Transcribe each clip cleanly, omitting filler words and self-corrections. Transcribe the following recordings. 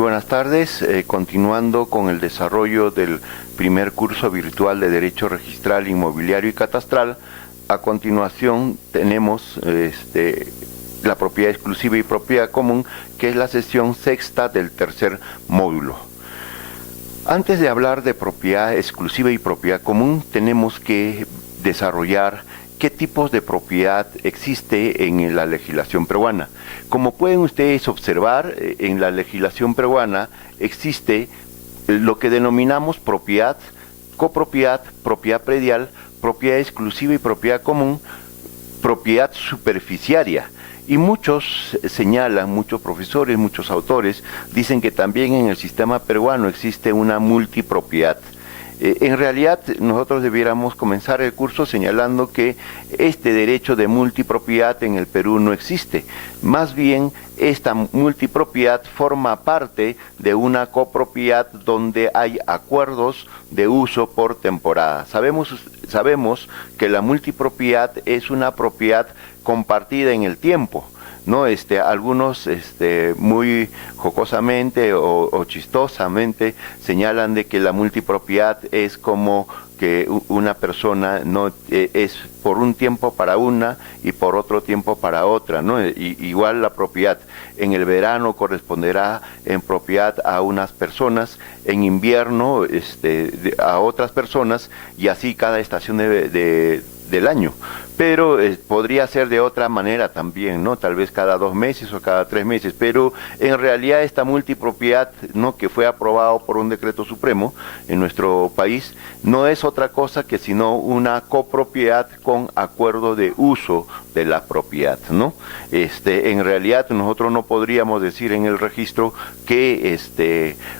buenas tardes. Continuando con el desarrollo del primer curso virtual de Derecho Registral, Inmobiliario y Catastral, a continuación tenemos la propiedad exclusiva y propiedad común, que es la sesión sexta del tercer módulo. Antes de hablar de propiedad exclusiva y propiedad común, tenemos que desarrollar qué tipos de propiedad existe en la legislación peruana. Como pueden ustedes observar, en la legislación peruana existe lo que denominamos propiedad, copropiedad, propiedad predial, propiedad exclusiva y propiedad común, propiedad superficiaria. Y muchos señalan, muchos profesores, muchos autores, dicen que también en el sistema peruano existe una multipropiedad. En realidad, nosotros debiéramos comenzar el curso señalando que este derecho de multipropiedad en el Perú no existe. Más bien, esta multipropiedad forma parte de una copropiedad donde hay acuerdos de uso por temporada. Sabemos que la multipropiedad es una propiedad compartida en el tiempo, ¿no? Algunos muy jocosamente o chistosamente señalan de que la multipropiedad es como que una persona no es por un tiempo para una y por otro tiempo para otra, ¿no? Igual la propiedad en el verano corresponderá en propiedad a unas personas, en invierno a otras personas, y así cada estación del año. Pero podría ser de otra manera también, ¿no? Tal vez cada 2 meses o cada 3 meses, pero en realidad esta multipropiedad, ¿no?, que fue aprobado por un decreto supremo en nuestro país, no es otra cosa que sino una copropiedad con acuerdo de uso de la propiedad, ¿no? En realidad nosotros no podríamos decir en el registro que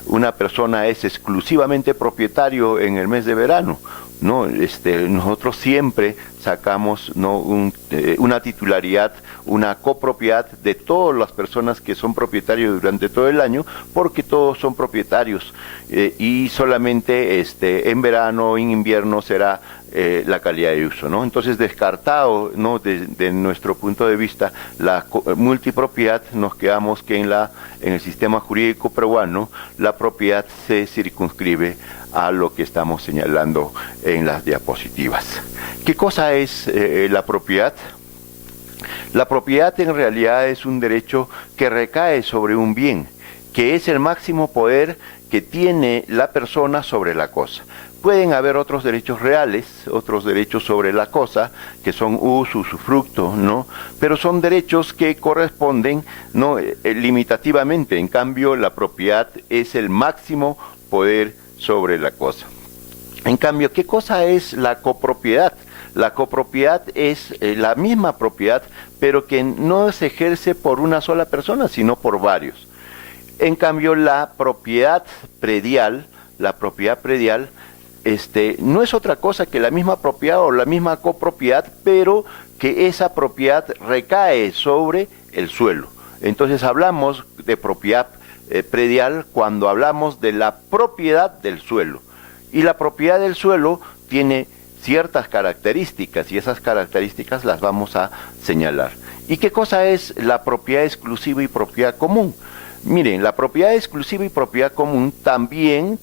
una persona es exclusivamente propietario en el mes de verano, ¿no? Nosotros siempre sacamos, ¿no?, una titularidad, una copropiedad de todas las personas que son propietarios durante todo el año, porque todos son propietarios, y solamente en verano o en invierno será la calidad de uso, ¿no? Entonces, descartado, ¿no?, de nuestro punto de vista la multipropiedad, nos quedamos que en el sistema jurídico peruano la propiedad se circunscribe a lo que estamos señalando en las diapositivas. ¿Qué cosa es la propiedad? La propiedad en realidad es un derecho que recae sobre un bien, que es el máximo poder que tiene la persona sobre la cosa. Pueden haber otros derechos reales, otros derechos sobre la cosa, que son uso, usufructo, ¿no? Pero son derechos que corresponden, ¿no?, limitativamente. En cambio, la propiedad es el máximo poder sobre la cosa. En cambio, ¿qué cosa es la copropiedad? La copropiedad es la misma propiedad, pero que no se ejerce por una sola persona, sino por varios. En cambio, la propiedad predial no es otra cosa que la misma propiedad o la misma copropiedad, pero que esa propiedad recae sobre el suelo. Entonces hablamos de propiedad predial cuando hablamos de la propiedad del suelo. Y la propiedad del suelo tiene ciertas características, y esas características las vamos a señalar. ¿Y qué cosa es la propiedad exclusiva y propiedad común? Miren, la propiedad exclusiva y propiedad común también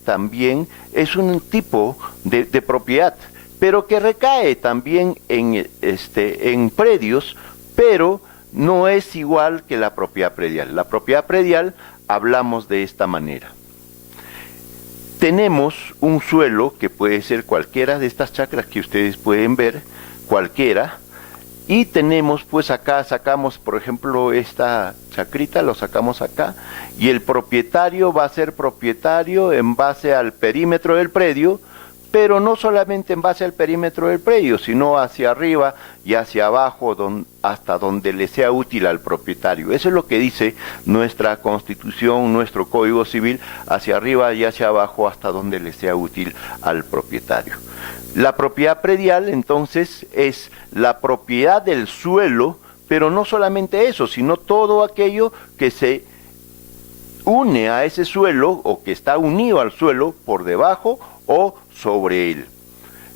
es un tipo de propiedad, pero que recae también en predios, pero no es igual que la propiedad predial. La propiedad predial hablamos de esta manera. Tenemos un suelo que puede ser cualquiera de estas chacras que ustedes pueden ver, cualquiera, y tenemos, pues acá sacamos, por ejemplo, esta chacrita, lo sacamos acá, y el propietario va a ser propietario en base al perímetro del predio, pero no solamente en base al perímetro del predio, sino hacia arriba y hacia abajo, hasta donde le sea útil al propietario. Eso es lo que dice nuestra Constitución, nuestro Código Civil, hacia arriba y hacia abajo, hasta donde le sea útil al propietario. La propiedad predial, entonces, es la propiedad del suelo, pero no solamente eso, sino todo aquello que se une a ese suelo o que está unido al suelo por debajo o sobre él.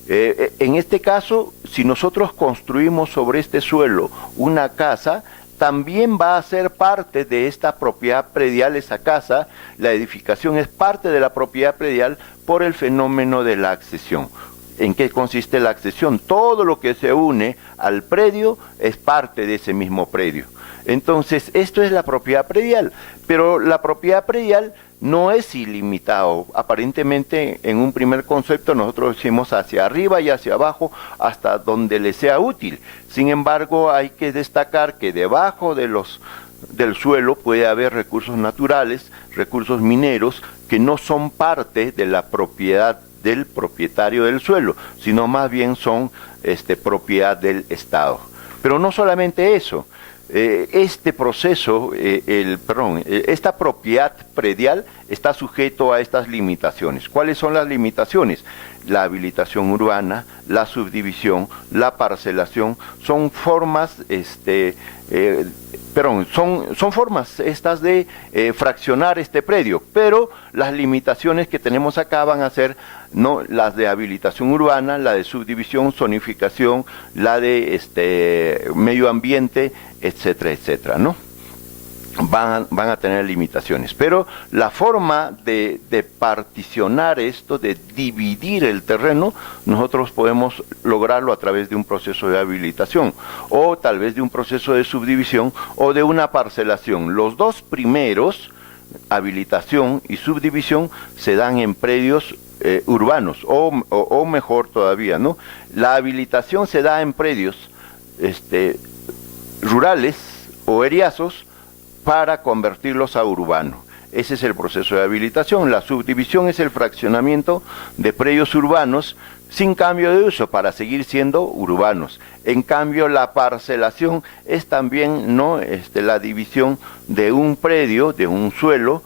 En este caso, si nosotros construimos sobre este suelo una casa, también va a ser parte de esta propiedad predial, esa casa, la edificación es parte de la propiedad predial por el fenómeno de la accesión. ¿En qué consiste la accesión? Todo lo que se une al predio es parte de ese mismo predio. Entonces, esto es la propiedad predial, pero la propiedad predial no es ilimitado. Aparentemente, en un primer concepto, nosotros decimos hacia arriba y hacia abajo, hasta donde le sea útil. Sin embargo, hay que destacar que debajo de del suelo puede haber recursos naturales, recursos mineros, que no son parte de la propiedad del propietario del suelo, sino más bien son propiedad del Estado. Pero no solamente eso, este proceso, esta propiedad predial está sujeto a estas limitaciones. ¿Cuáles son las limitaciones? La habilitación urbana, la subdivisión, la parcelación, son formas, son formas estas de fraccionar este predio, pero las limitaciones que tenemos acá van a ser no las de habilitación urbana, la de subdivisión, zonificación, la de medio ambiente, etcétera, etcétera, ¿no? Van a tener limitaciones, pero la forma de particionar esto, de dividir el terreno, nosotros podemos lograrlo a través de un proceso de habilitación, o tal vez de un proceso de subdivisión, o de una parcelación. Los dos primeros, habilitación y subdivisión, se dan en predios urbanos, o mejor todavía, ¿no? La habilitación se da en predios rurales o eriazos, para convertirlos a urbano. Ese es el proceso de habilitación. La subdivisión es el fraccionamiento de predios urbanos sin cambio de uso para seguir siendo urbanos. En cambio, la parcelación es también la división de un predio, de un suelo,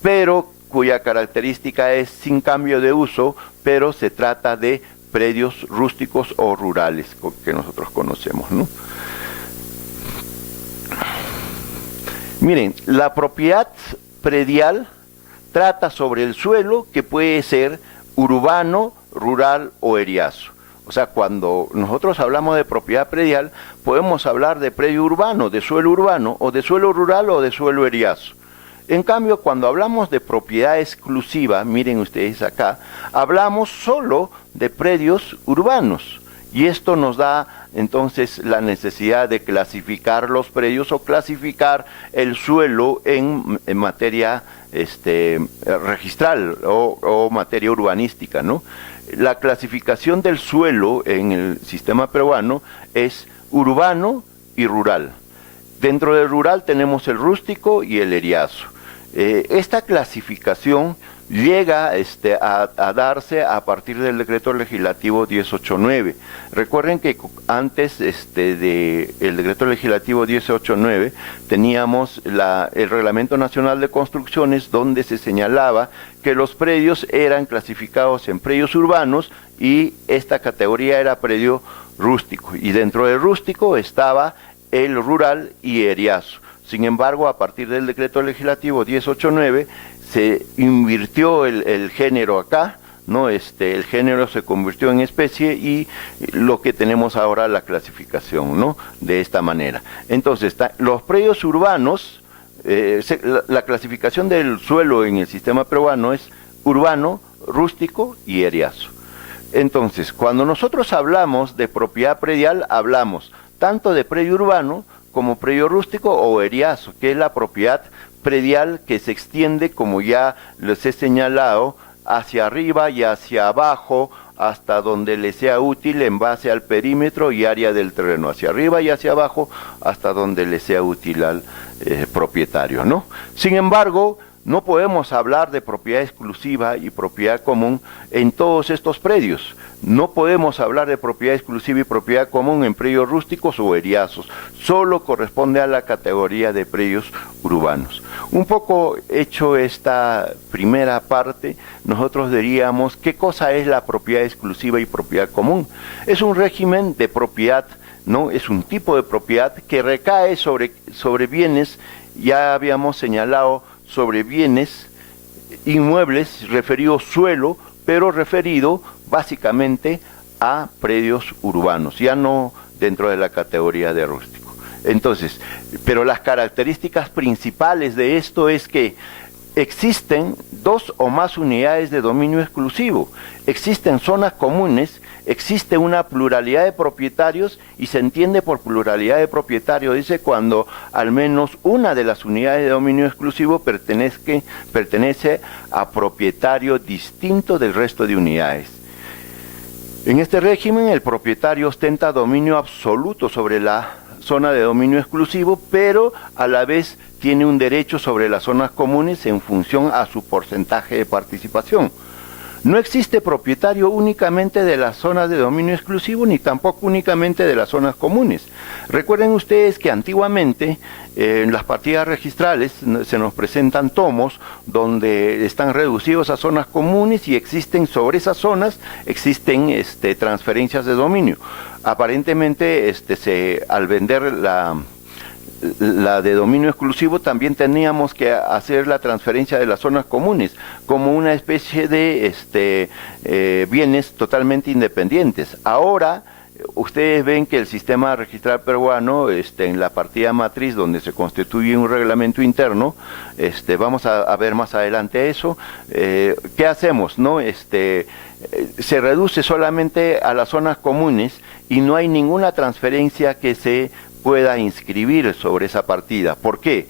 pero cuya característica es sin cambio de uso, pero se trata de predios rústicos o rurales que nosotros conocemos, ¿no? Miren, la propiedad predial trata sobre el suelo que puede ser urbano, rural o eriazo. O sea, cuando nosotros hablamos de propiedad predial, podemos hablar de predio urbano, de suelo urbano, o de suelo rural o de suelo eriazo. En cambio, cuando hablamos de propiedad exclusiva, miren ustedes acá, hablamos solo de predios urbanos. Y esto nos da entonces la necesidad de clasificar los predios o clasificar el suelo en materia registral o materia urbanística, ¿no? La clasificación del suelo en el sistema peruano es urbano y rural. Dentro del rural tenemos el rústico y el eriazo. Esta clasificación llega a darse a partir del decreto legislativo 1089. Recuerden que antes del decreto legislativo 1089 teníamos el Reglamento Nacional de Construcciones, donde se señalaba que los predios eran clasificados en predios urbanos y esta categoría era predio rústico, y dentro del rústico estaba el rural y eriazo. Sin embargo, a partir del decreto legislativo 1089 se invirtió el género acá, ¿no? El género se convirtió en especie y lo que tenemos ahora la clasificación, ¿no? De esta manera. Entonces, los predios urbanos, la clasificación del suelo en el sistema peruano es urbano, rústico y eriazo. Entonces, cuando nosotros hablamos de propiedad predial, hablamos tanto de predio urbano como predio rústico o eriazo, que es la propiedad predial que se extiende, como ya les he señalado, hacia arriba y hacia abajo, hasta donde le sea útil en base al perímetro y área del terreno, hacia arriba y hacia abajo, hasta donde le sea útil al propietario, ¿no? Sin embargo, no podemos hablar de propiedad exclusiva y propiedad común en todos estos predios. No podemos hablar de propiedad exclusiva y propiedad común en predios rústicos o eriazos. Solo corresponde a la categoría de predios urbanos. Un poco hecho esta primera parte, nosotros diríamos qué cosa es la propiedad exclusiva y propiedad común. Es un régimen de propiedad, ¿no? Es un tipo de propiedad que recae sobre bienes, ya habíamos señalado, sobre bienes inmuebles, referido suelo, pero referido básicamente a predios urbanos, ya no dentro de la categoría de rústico. Entonces, pero las características principales de esto es que existen dos o más unidades de dominio exclusivo, existen zonas comunes, existe una pluralidad de propietarios, y se entiende por pluralidad de propietarios, dice, cuando al menos una de las unidades de dominio exclusivo pertenece a propietario distinto del resto de unidades. En este régimen el propietario ostenta dominio absoluto sobre la zona de dominio exclusivo, pero a la vez tiene un derecho sobre las zonas comunes en función a su porcentaje de participación. No existe propietario únicamente de las zonas de dominio exclusivo, ni tampoco únicamente de las zonas comunes. Recuerden ustedes que antiguamente en las partidas registrales se nos presentan tomos donde están reducidos a zonas comunes, y existen sobre esas zonas, existen transferencias de dominio. Aparentemente al vender la de dominio exclusivo, también teníamos que hacer la transferencia de las zonas comunes como una especie de bienes totalmente independientes. Ahora ustedes ven que el sistema registral peruano, en la partida matriz donde se constituye un reglamento interno, vamos a ver más adelante eso, ¿qué hacemos? ¿No? Se reduce solamente a las zonas comunes y no hay ninguna transferencia que se pueda inscribir sobre esa partida. ¿Por qué?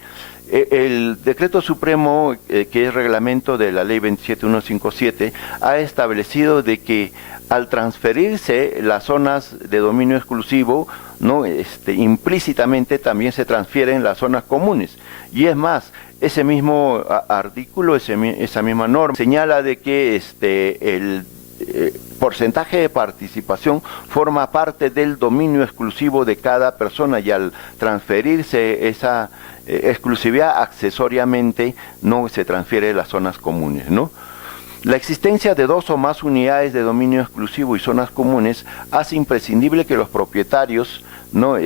El decreto supremo, que es reglamento de la ley 27157, ha establecido de que al transferirse las zonas de dominio exclusivo, ¿no? Implícitamente también se transfieren las zonas comunes. Y es más, ese mismo artículo, esa misma norma, señala de que el porcentaje de participación forma parte del dominio exclusivo de cada persona, y al transferirse esa exclusividad, accesoriamente no se transfiere las zonas comunes, ¿no? La existencia de dos o más unidades de dominio exclusivo y zonas comunes hace imprescindible que los propietarios, ¿no?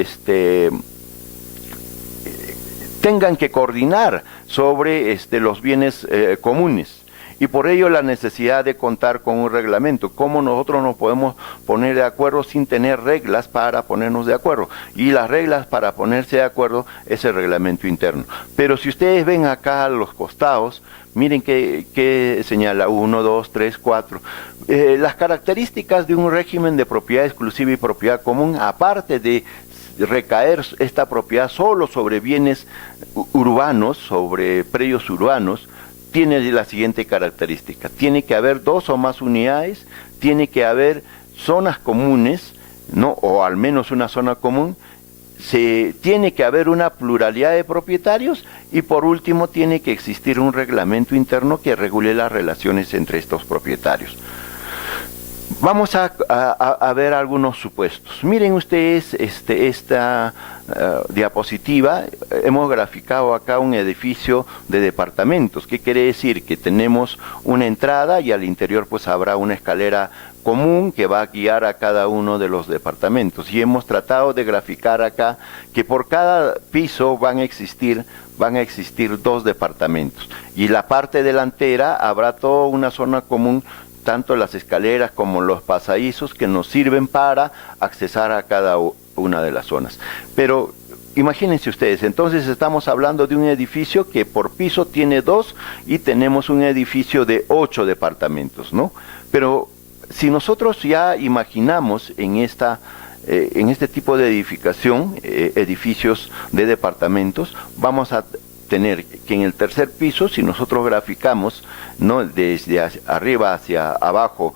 Tengan que coordinar sobre los bienes comunes. Y por ello la necesidad de contar con un reglamento. ¿Cómo nosotros nos podemos poner de acuerdo sin tener reglas para ponernos de acuerdo? Y las reglas para ponerse de acuerdo es el reglamento interno. Pero si ustedes ven acá a los costados, miren que señala 1, 2, 3, 4. Las características de un régimen de propiedad exclusiva y propiedad común, aparte de recaer esta propiedad solo sobre bienes urbanos, sobre predios urbanos, tiene la siguiente característica: tiene que haber dos o más unidades, tiene que haber zonas comunes, ¿no? O al menos una zona común, tiene que haber una pluralidad de propietarios, y por último tiene que existir un reglamento interno que regule las relaciones entre estos propietarios. Vamos a ver algunos supuestos. Miren ustedes esta diapositiva. Hemos graficado acá un edificio de departamentos. ¿Qué quiere decir? Que tenemos una entrada y al interior pues habrá una escalera común que va a guiar a cada uno de los departamentos. Y hemos tratado de graficar acá que por cada piso van a existir dos departamentos. Y la parte delantera habrá toda una zona común, tanto las escaleras como los pasadizos, que nos sirven para accesar a cada una de las zonas. Pero imagínense ustedes, entonces estamos hablando de un edificio que por piso tiene 2 y tenemos un edificio de 8 departamentos, ¿no? Pero si nosotros ya imaginamos en este tipo de edificación, edificios de departamentos, vamos a tener que en el tercer piso, si nosotros graficamos, ¿no? Desde arriba hacia abajo,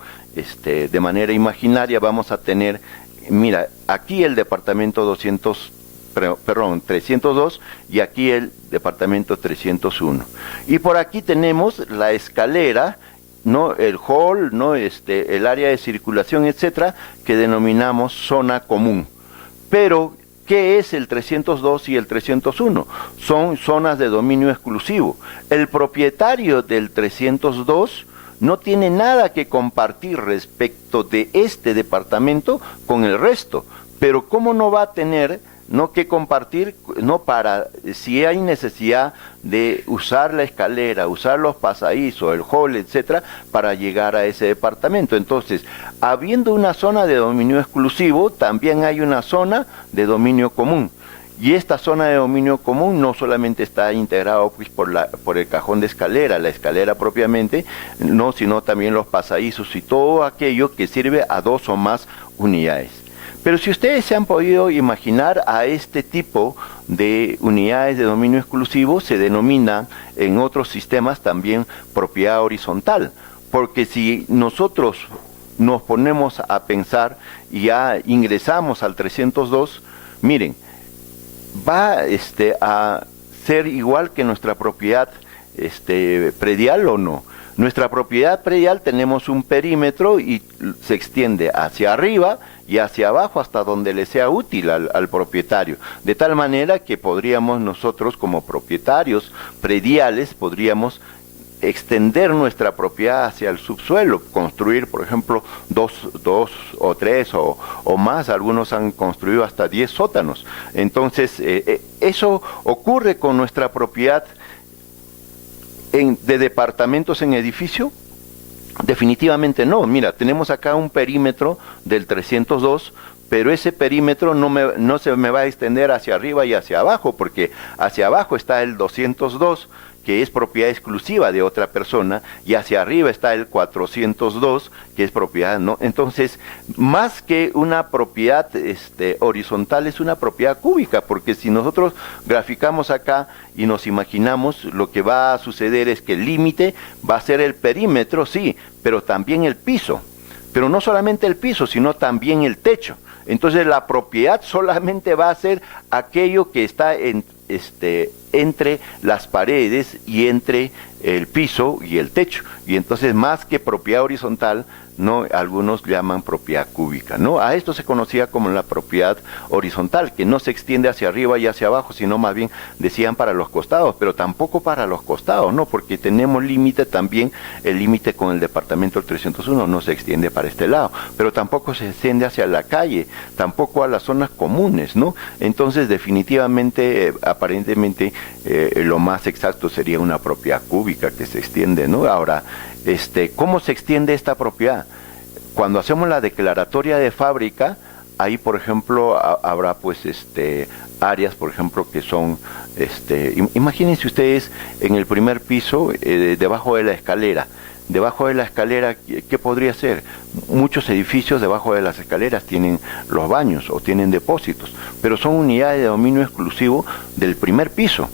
de manera imaginaria, vamos a tener, mira, aquí el departamento 302 y aquí el departamento 301. Y por aquí tenemos la escalera, ¿no? El hall, ¿no? El área de circulación, etcétera, que denominamos zona común. Pero ¿qué es el 302 y el 301? Son zonas de dominio exclusivo. El propietario del 302 no tiene nada que compartir respecto de este departamento con el resto. Pero ¿cómo no va a tener que compartir? No, para si hay necesidad de usar la escalera, usar los pasadizos, el hall, etcétera, para llegar a ese departamento. Entonces, habiendo una zona de dominio exclusivo, también hay una zona de dominio común. Y esta zona de dominio común no solamente está integrado pues, por el cajón de escalera, la escalera propiamente, no, sino también los pasadizos y todo aquello que sirve a 2 o más unidades. Pero si ustedes se han podido imaginar, a este tipo de unidades de dominio exclusivo se denomina en otros sistemas también propiedad horizontal, porque si nosotros nos ponemos a pensar y ya ingresamos al 302, miren, va a ser igual que nuestra propiedad predial o no. Nuestra propiedad predial tenemos un perímetro y se extiende hacia arriba y hacia abajo hasta donde le sea útil al propietario. De tal manera que podríamos nosotros como propietarios prediales, podríamos extender nuestra propiedad hacia el subsuelo, construir, por ejemplo, dos o tres o más, algunos han construido hasta 10 sótanos. Entonces, eso ocurre con nuestra propiedad de departamentos en edificio. Definitivamente no. Mira, tenemos acá un perímetro del 302, pero ese perímetro no se me va a extender hacia arriba y hacia abajo, porque hacia abajo está el 202, que es propiedad exclusiva de otra persona, y hacia arriba está el 402, que es propiedad, ¿no? Entonces, más que una propiedad horizontal, es una propiedad cúbica, porque si nosotros graficamos acá y nos imaginamos, lo que va a suceder es que el límite va a ser el perímetro, sí, pero también el piso. Pero no solamente el piso, sino también el techo. Entonces, la propiedad solamente va a ser aquello que está entre las paredes y entre el piso y el techo. Y entonces, más que propiedad horizontal, no, algunos llaman propiedad cúbica, ¿no? A esto se conocía como la propiedad horizontal, que no se extiende hacia arriba y hacia abajo, sino más bien decían para los costados, pero tampoco para los costados, ¿no? Porque tenemos límite también, el límite con el departamento del 301 no se extiende para este lado, pero tampoco se extiende hacia la calle, tampoco a las zonas comunes, ¿no? Entonces, definitivamente, aparentemente, lo más exacto sería una propiedad cúbica que se extiende, ¿no? Ahora, ¿cómo se extiende esta propiedad? Cuando hacemos la declaratoria de fábrica, ahí, por ejemplo, habrá pues áreas, por ejemplo, que son, imagínense ustedes en el primer piso, debajo de la escalera. Debajo de la escalera, ¿qué podría ser? Muchos edificios debajo de las escaleras tienen los baños o tienen depósitos, pero son unidades de dominio exclusivo del primer piso.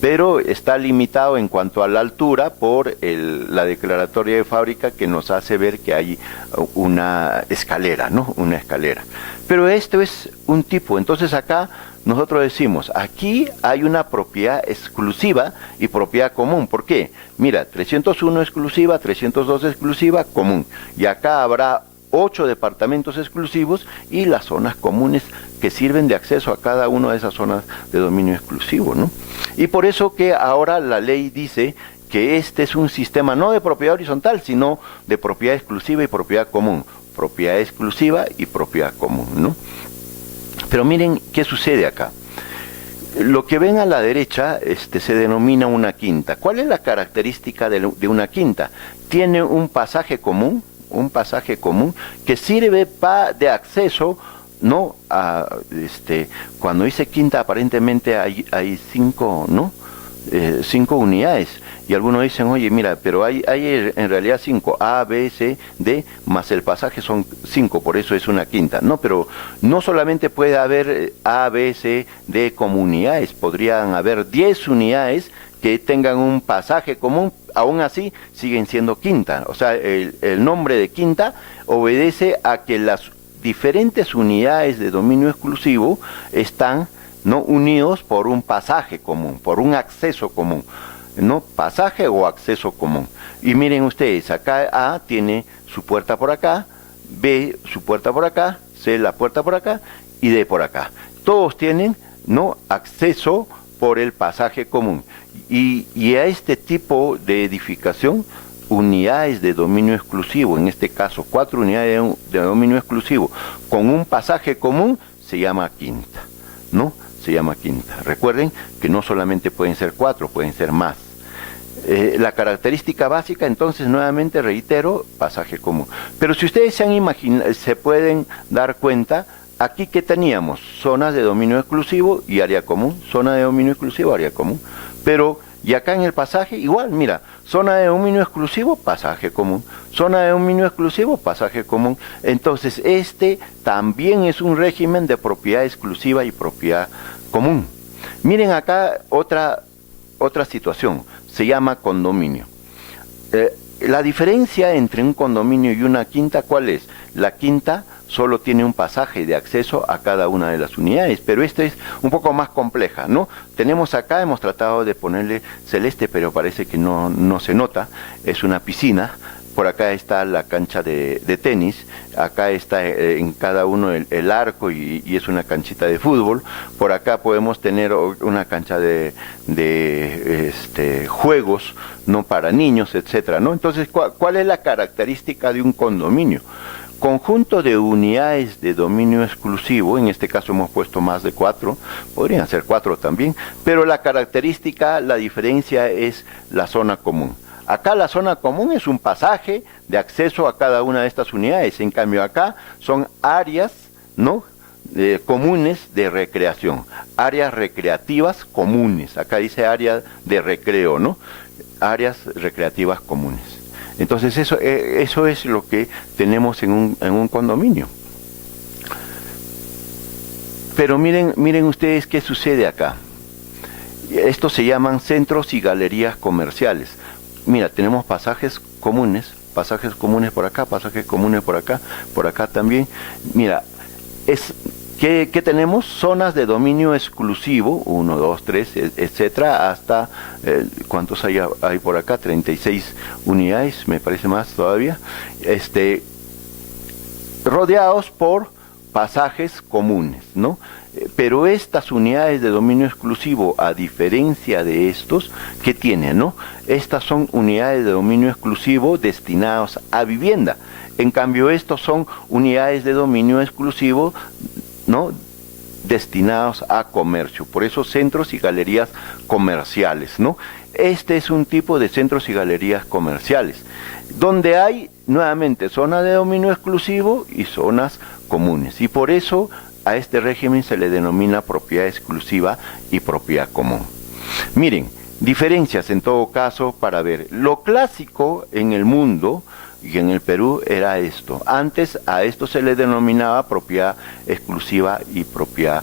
Pero está limitado en cuanto a la altura por la declaratoria de fábrica, que nos hace ver que hay una escalera, ¿no? Una escalera. Pero esto es un tipo. Entonces acá nosotros decimos, aquí hay una propiedad exclusiva y propiedad común. ¿Por qué? Mira, 301 exclusiva, 302 exclusiva, común. Y acá habrá 8 departamentos exclusivos y las zonas comunes que sirven de acceso a cada una de esas zonas de dominio exclusivo, ¿no? Y por eso que ahora la ley dice que este es un sistema no de propiedad horizontal, sino de propiedad exclusiva y propiedad común. Propiedad exclusiva y propiedad común, ¿no? Pero miren qué sucede acá. Lo que ven a la derecha se denomina una quinta. ¿Cuál es la característica de una quinta? Tiene un pasaje común que sirve de acceso, ¿no? Cuando dice quinta, aparentemente hay 5, ¿no? 5 unidades. Y algunos dicen, oye, mira, pero hay en realidad 5, A, B, C, D, más el pasaje son 5, por eso es una quinta. No, pero no solamente puede haber A, B, C, D como unidades, podrían haber 10 unidades que tengan un pasaje común, aún así siguen siendo quinta. O sea, el nombre de quinta obedece a que las diferentes unidades de dominio exclusivo están, ¿no?, unidos por un pasaje común, por un acceso común, ¿no? Pasaje o acceso común. Y miren ustedes, acá A tiene su puerta por acá, B su puerta por acá, C la puerta por acá y D por acá. Todos tienen, ¿no?, acceso por el pasaje común. Y a este tipo de edificación, unidades de dominio exclusivo, en este caso 4 unidades de dominio exclusivo con un pasaje común, se llama quinta, ¿no? Se llama quinta. Recuerden que no solamente pueden ser 4, pueden ser más. La característica básica, entonces, nuevamente reitero, pasaje común. Pero si ustedes se pueden dar cuenta, aquí que teníamos zonas de dominio exclusivo y área común, zona de dominio exclusivo, área común, pero y acá en el pasaje igual, mira, zona de dominio exclusivo, pasaje común, zona de dominio exclusivo, pasaje común. Entonces este también es un régimen de propiedad exclusiva y propiedad común. Miren acá otra situación, se llama condominio. La diferencia entre un condominio y una quinta, ¿cuál es? La quinta solo tiene un pasaje de acceso a cada una de las unidades, pero esta es un poco más compleja, ¿no? Tenemos acá, hemos tratado de ponerle celeste, pero parece que no se nota, es una piscina. Por acá está la cancha de tenis, acá está en cada uno el arco y es una canchita de fútbol. Por acá podemos tener una cancha de juegos, no para niños, etcétera, ¿no? Entonces, ¿cuál es la característica de un condominio? Conjunto de unidades de dominio exclusivo, en este caso hemos puesto más de 4, podrían ser 4 también, pero la característica, la diferencia es la zona común. Acá la zona común es un pasaje de acceso a cada una de estas unidades, en cambio acá son áreas, ¿no?, comunes de recreación, áreas recreativas comunes, acá dice área de recreo, ¿no?, áreas recreativas comunes. Entonces eso es lo que tenemos en un condominio. Pero miren ustedes qué sucede acá. Estos se llaman centros y galerías comerciales. Mira, tenemos pasajes comunes por acá, pasajes comunes por acá también. Mira, ¿qué tenemos? Zonas de dominio exclusivo, 1, 2, 3, etcétera, hasta, ¿cuántos hay por acá? 36 unidades, me parece más todavía, rodeados por pasajes comunes, ¿no? Pero estas unidades de dominio exclusivo, a diferencia de estos, ¿qué tienen, no? Estas son unidades de dominio exclusivo destinadas a vivienda. En cambio, estos son unidades de dominio exclusivo, ¿no?, destinados a comercio. Por eso centros y galerías comerciales, ¿no? Este es un tipo de centros y galerías comerciales, donde hay nuevamente zonas de dominio exclusivo y zonas comunes. Y por eso a este régimen se le denomina propiedad exclusiva y propiedad común. Miren, diferencias en todo caso para ver. Lo clásico en el mundo y en el Perú era esto. Antes a esto se le denominaba propiedad exclusiva y propiedad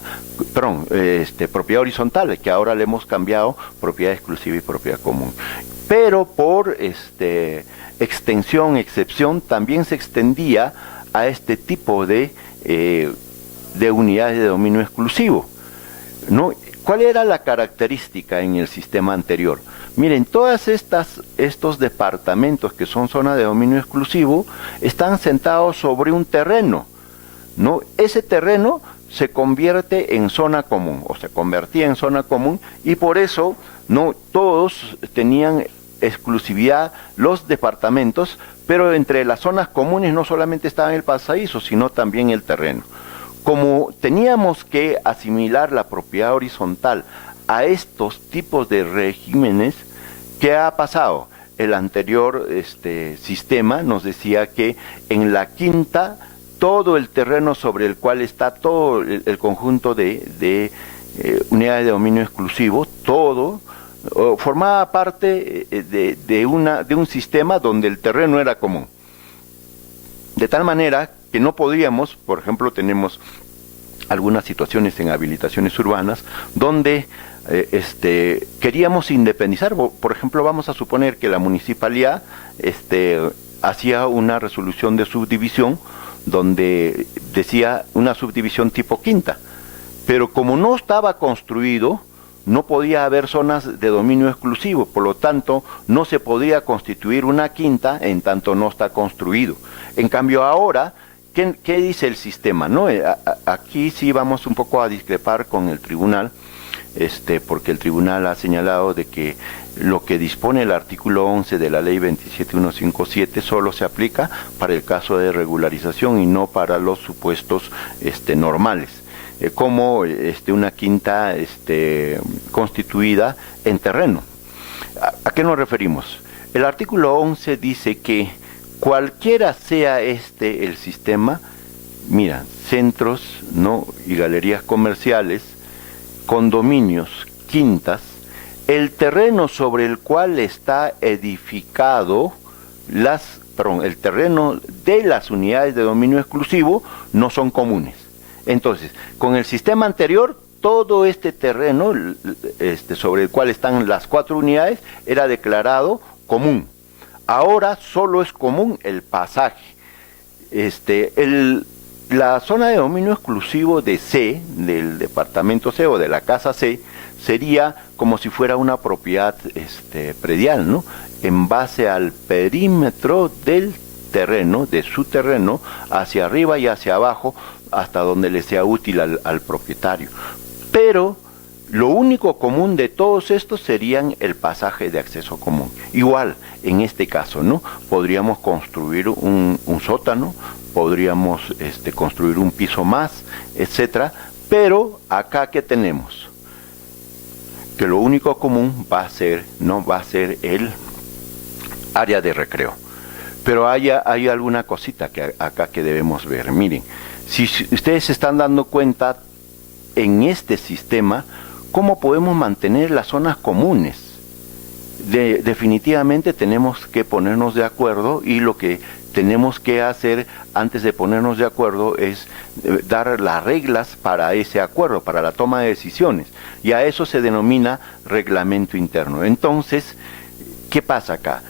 horizontal, que ahora le hemos cambiado propiedad exclusiva y propiedad común. Pero por excepción, también se extendía a este tipo de unidades de dominio exclusivo, ¿no? ¿Cuál era la característica en el sistema anterior? Miren, todas estos departamentos que son zonas de dominio exclusivo están sentados sobre un terreno, ¿no? Ese terreno se convierte en zona común, o se convertía en zona común, y por eso no todos tenían exclusividad los departamentos, pero entre las zonas comunes no solamente estaba el pasadizo, sino también el terreno. Como teníamos que asimilar la propiedad horizontal a estos tipos de regímenes, ¿qué ha pasado? El anterior sistema nos decía que en la quinta todo el terreno sobre el cual está todo el conjunto de unidades de dominio exclusivo, todo formaba parte de un sistema donde el terreno era común. De tal manera que no podíamos, por ejemplo, tenemos algunas situaciones en habilitaciones urbanas donde queríamos independizar. Por ejemplo, vamos a suponer que la municipalidad hacía una resolución de subdivisión donde decía una subdivisión tipo quinta, pero como no estaba construido, no podía haber zonas de dominio exclusivo, por lo tanto no se podía constituir una quinta en tanto no está construido. En cambio ahora, ¿qué dice el sistema, no? Aquí sí vamos un poco a discrepar con el tribunal, porque el tribunal ha señalado de que lo que dispone el artículo 11 de la ley 27157 solo se aplica para el caso de regularización y no para los supuestos normales, como una quinta constituida en terreno. ¿A qué nos referimos? El artículo 11 dice que cualquiera sea el sistema, mira, centros, ¿no?, y galerías comerciales, condominios, quintas, el terreno sobre el cual está edificado el terreno de las unidades de dominio exclusivo no son comunes. Entonces, con el sistema anterior, todo este terreno sobre el cual están las 4 unidades era declarado común. Ahora solo es común el pasaje. La zona de dominio exclusivo de C, del departamento C o de la casa C, sería como si fuera una propiedad predial, ¿no?, en base al perímetro del terreno, de su terreno, hacia arriba y hacia abajo, hasta donde le sea útil al propietario. Pero lo único común de todos estos serían el pasaje de acceso común. Igual, en este caso, ¿no?, podríamos construir un sótano, podríamos construir un piso más, etcétera, pero acá ¿qué tenemos? Que lo único común va a ser el área de recreo. Pero hay alguna cosita acá que debemos ver. Miren, si ustedes se están dando cuenta, en este sistema, ¿cómo podemos mantener las zonas comunes? Definitivamente tenemos que ponernos de acuerdo, y lo que tenemos que hacer antes de ponernos de acuerdo es dar las reglas para ese acuerdo, para la toma de decisiones, y a eso se denomina reglamento interno. Entonces, ¿qué pasa acá?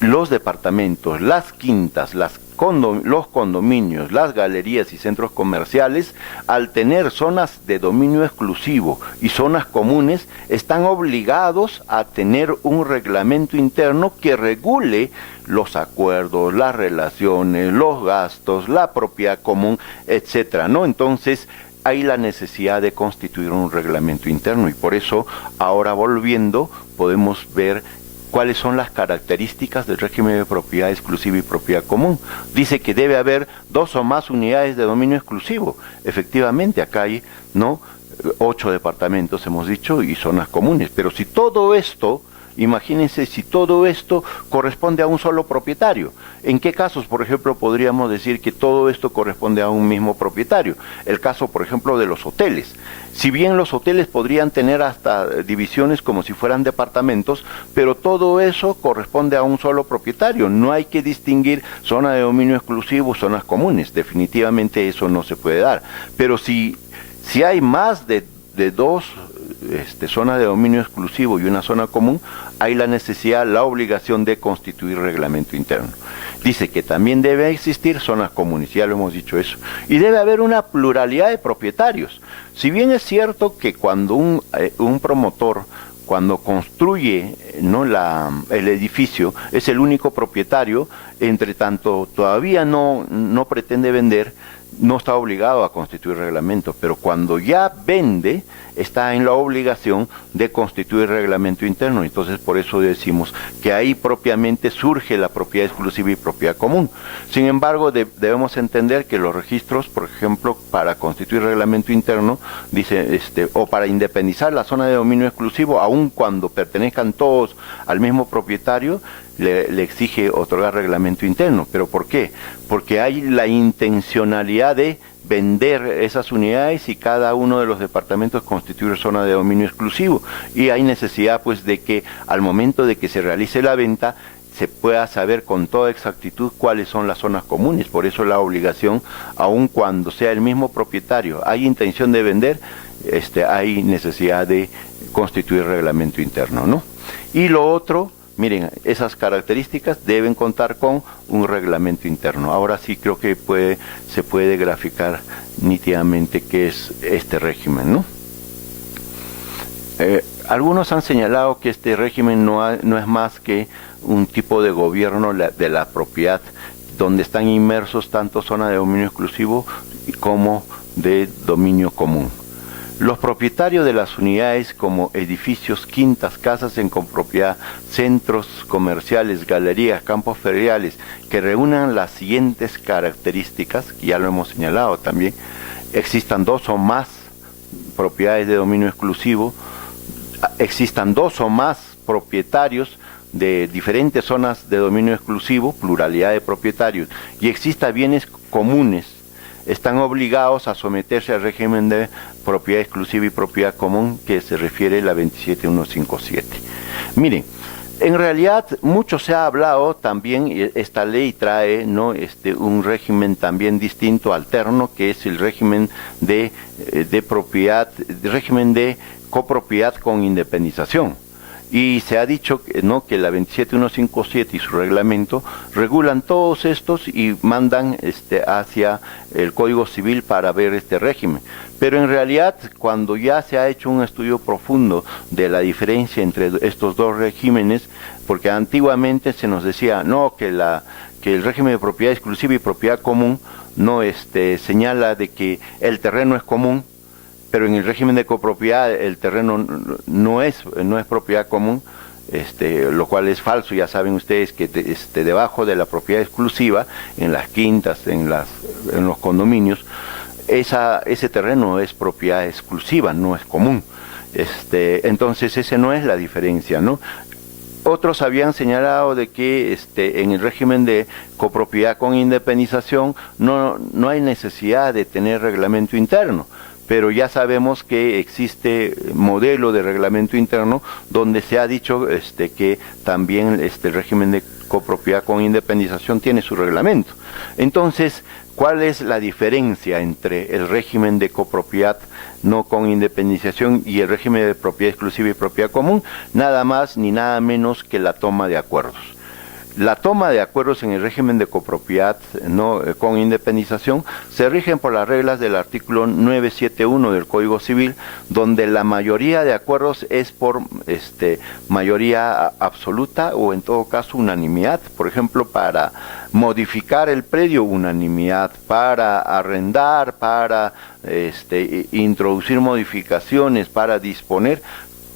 Los departamentos, las quintas, los condominios, las galerías y centros comerciales, al tener zonas de dominio exclusivo y zonas comunes, están obligados a tener un reglamento interno que regule los acuerdos, las relaciones, los gastos, la propiedad común, etcétera, ¿no? Entonces, hay la necesidad de constituir un reglamento interno, y por eso, ahora volviendo, podemos ver cuáles son las características del régimen de propiedad exclusiva y propiedad común. Dice que debe haber 2 o más unidades de dominio exclusivo. Efectivamente, acá hay, ¿no?, 8 departamentos, hemos dicho, y zonas comunes. Pero si todo esto, imagínense, si todo esto corresponde a un solo propietario, ¿en qué casos, por ejemplo, podríamos decir que todo esto corresponde a un mismo propietario? El caso, por ejemplo, de los hoteles. Si bien los hoteles podrían tener hasta divisiones como si fueran departamentos, pero todo eso corresponde a un solo propietario. No hay que distinguir zona de dominio exclusivo, zonas comunes. Definitivamente eso no se puede dar. Pero si hay más de 2 zonas de dominio exclusivo y una zona común, hay la necesidad, la obligación de constituir reglamento interno. Dice que también debe existir zonas comunes, ya lo hemos dicho eso, y debe haber una pluralidad de propietarios. Si bien es cierto que cuando un promotor, cuando construye, ¿no?, el edificio, es el único propietario, entre tanto todavía no pretende vender, no está obligado a constituir reglamento, pero cuando ya vende, está en la obligación de constituir reglamento interno. Entonces, por eso decimos que ahí propiamente surge la propiedad exclusiva y propiedad común. Sin embargo, debemos entender que los registros, por ejemplo, para constituir reglamento interno, dice, o para independizar la zona de dominio exclusivo, aun cuando pertenezcan todos al mismo propietario, le exige otorgar reglamento interno. ¿Pero por qué? Porque hay la intencionalidad de vender esas unidades y cada uno de los departamentos constituir zona de dominio exclusivo, y hay necesidad pues de que al momento de que se realice la venta se pueda saber con toda exactitud cuáles son las zonas comunes. Por eso la obligación, aun cuando sea el mismo propietario, hay intención de vender, hay necesidad de constituir reglamento interno, ¿no? Y lo otro, miren, esas características deben contar con un reglamento interno. Ahora sí creo que se puede graficar nítidamente qué es este régimen, ¿no? Algunos han señalado que este régimen no es más que un tipo de gobierno de la propiedad, donde están inmersos tanto zona de dominio exclusivo como de dominio común. Los propietarios de las unidades como edificios, quintas, casas en copropiedad, centros comerciales, galerías, campos feriales, que reúnan las siguientes características, que ya lo hemos señalado también, existan 2 o más propiedades de dominio exclusivo, existan 2 o más propietarios de diferentes zonas de dominio exclusivo, pluralidad de propietarios, y exista bienes comunes están obligados a someterse al régimen de propiedad exclusiva y propiedad común que se refiere a la 27157. Miren, en realidad mucho se ha hablado también, esta ley trae, ¿no?, un régimen también distinto, alterno, que es el régimen de propiedad, régimen de copropiedad con independización. Y se ha dicho, ¿no?, que la 27157 y su reglamento regulan todos estos y mandan hacia el Código Civil para ver este régimen. Pero en realidad, cuando ya se ha hecho un estudio profundo de la diferencia entre estos dos regímenes, porque antiguamente se nos decía, no, que el régimen de propiedad exclusiva y propiedad común no señala de que el terreno es común, pero en el régimen de copropiedad el terreno no es propiedad común, lo cual es falso. Ya saben ustedes que debajo de la propiedad exclusiva, en las quintas, en los condominios, ese terreno es propiedad exclusiva, no es común. Entonces esa no es la diferencia, ¿no? Otros habían señalado de que en el régimen de copropiedad con independización no hay necesidad de tener reglamento interno, pero ya sabemos que existe modelo de reglamento interno donde se ha dicho que también el régimen de copropiedad con independización tiene su reglamento. Entonces, ¿cuál es la diferencia entre el régimen de copropiedad no con independización y el régimen de propiedad exclusiva y propiedad común? Nada más ni nada menos que la toma de acuerdos. La toma de acuerdos en el régimen de copropiedad no con independización se rigen por las reglas del artículo 971 del Código Civil, donde la mayoría de acuerdos es por mayoría absoluta o en todo caso unanimidad. Por ejemplo, para modificar el predio, unanimidad; para arrendar, para introducir modificaciones, para disponer,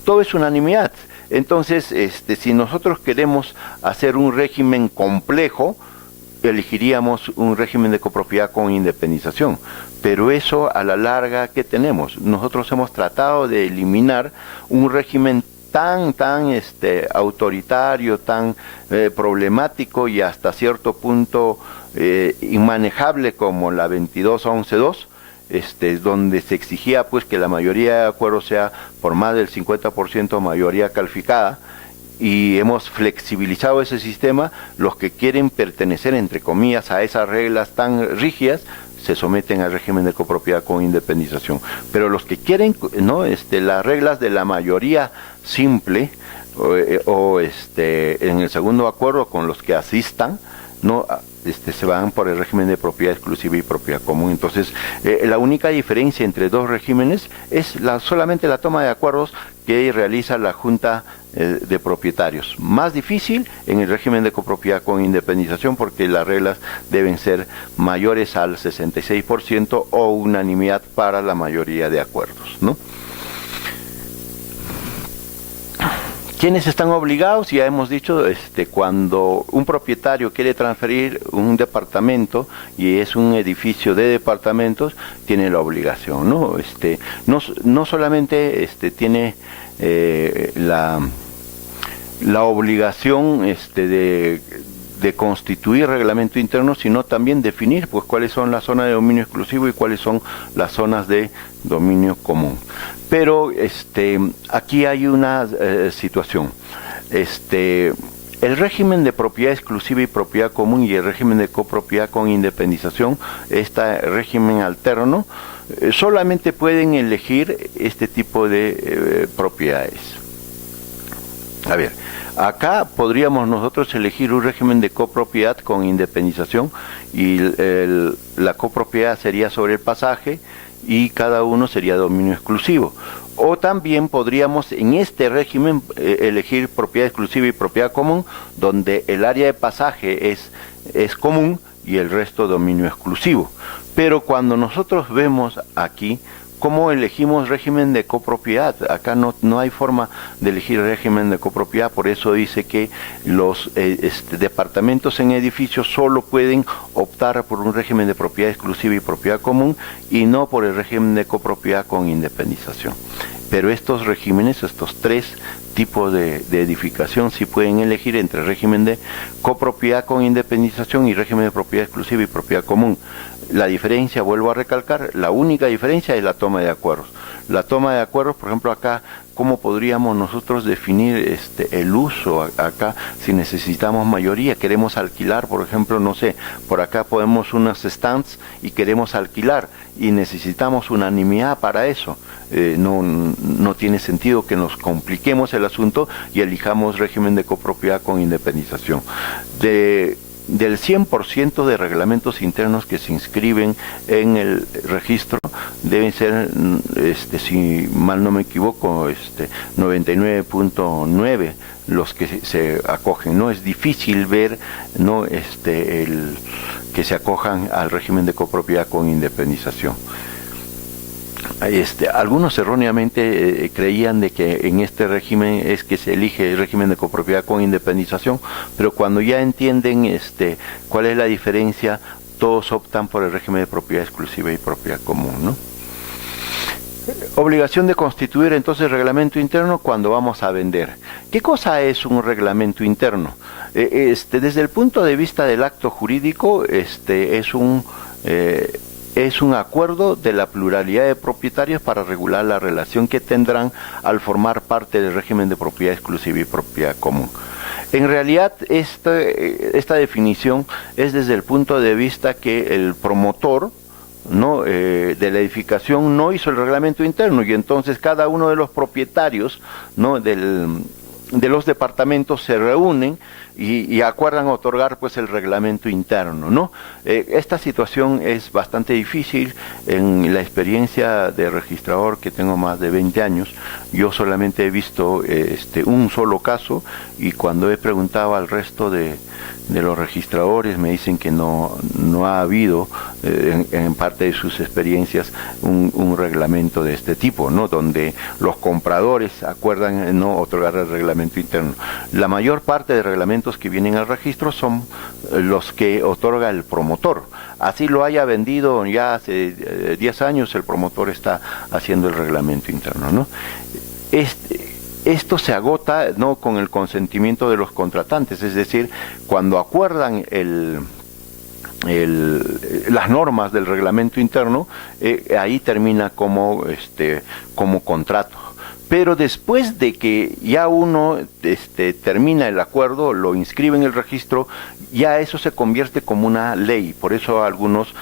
todo es unanimidad. Entonces, si nosotros queremos hacer un régimen complejo, elegiríamos un régimen de copropiedad con independización. Pero eso, a la larga, ¿qué tenemos? Nosotros hemos tratado de eliminar un régimen tan autoritario, tan problemático y hasta cierto punto inmanejable como la 22.11.2, donde se exigía pues que la mayoría de acuerdos sea por más del 50% mayoría calificada, y hemos flexibilizado ese sistema. Los que quieren pertenecer, entre comillas, a esas reglas tan rígidas, se someten al régimen de copropiedad con independización. Pero los que quieren, ¿no?, las reglas de la mayoría simple, en el segundo acuerdo con los que asistan, no se van por el régimen de propiedad exclusiva y propiedad común. Entonces, la única diferencia entre dos regímenes es solamente la toma de acuerdos que realiza la Junta de Propietarios. Más difícil en el régimen de copropiedad con independización, porque las reglas deben ser mayores al 66% o unanimidad para la mayoría de acuerdos, ¿no? ¿Quiénes están obligados? Ya hemos dicho, cuando un propietario quiere transferir un departamento y es un edificio de departamentos, tiene la obligación, ¿no? No solamente tiene la obligación de constituir reglamento interno, sino también definir pues cuáles son las zonas de dominio exclusivo y cuáles son las zonas de dominio común. Pero aquí hay una situación. El régimen de propiedad exclusiva y propiedad común y el régimen de copropiedad con independización, este régimen alterno, solamente pueden elegir este tipo de propiedades. A ver, acá podríamos nosotros elegir un régimen de copropiedad con independización y la copropiedad sería sobre el pasaje y cada uno sería dominio exclusivo. O también podríamos en este régimen elegir propiedad exclusiva y propiedad común, donde el área de pasaje es común y el resto dominio exclusivo. Pero cuando nosotros vemos aquí cómo elegimos régimen de copropiedad, acá no hay forma de elegir régimen de copropiedad. Por eso dice que los departamentos en edificios solo pueden optar por un régimen de propiedad exclusiva y propiedad común y no por el régimen de copropiedad con independización. Pero estos regímenes, estos tres, tipo de edificación sí pueden elegir entre régimen de copropiedad con independización y régimen de propiedad exclusiva y propiedad común. La diferencia, vuelvo a recalcar, la única diferencia es la toma de acuerdos. La toma de acuerdos, por ejemplo, acá, ¿cómo podríamos nosotros definir el uso acá si necesitamos mayoría? Queremos alquilar, por ejemplo, no sé, por acá podemos unos stands y queremos alquilar y necesitamos unanimidad para eso. No tiene sentido que nos compliquemos el asunto y elijamos régimen de copropiedad con independización. Del 100% de reglamentos internos que se inscriben en el registro, deben ser, si mal no me equivoco, 99.9 los que se acogen. No es difícil ver, no, que se acojan al régimen de copropiedad con independización. Algunos erróneamente creían de que en este régimen es que se elige el régimen de copropiedad con independización, pero cuando ya entienden cuál es la diferencia, todos optan por el régimen de propiedad exclusiva y propiedad común, ¿no? Obligación de constituir entonces reglamento interno cuando vamos a vender. ¿Qué cosa es un reglamento interno? Desde el punto de vista del acto jurídico, es un acuerdo de la pluralidad de propietarios para regular la relación que tendrán al formar parte del régimen de propiedad exclusiva y propiedad común. En realidad, esta definición es desde el punto de vista que el promotor, ¿no?, de la edificación no hizo el reglamento interno y entonces cada uno de los propietarios, ¿no?, de los departamentos se reúnen y acuerdan otorgar pues el reglamento interno, ¿no? Esta situación es bastante difícil. En la experiencia de registrador, que tengo más de 20 años, yo solamente he visto un solo caso, y cuando he preguntado al resto de los registradores me dicen que no ha habido en parte de sus experiencias un reglamento de este tipo, ¿no?, donde los compradores acuerdan no otorgar el reglamento interno. La mayor parte de reglamentos que vienen al registro son los que otorga el promotor. Así lo haya vendido ya hace 10 años, el promotor está haciendo el reglamento interno, ¿no? Esto se agota, ¿no?, con el consentimiento de los contratantes, es decir, cuando acuerdan las normas del reglamento interno, ahí termina como contrato. Pero después de que ya uno termina el acuerdo, lo inscribe en el registro, ya eso se convierte como una ley. Por eso algunos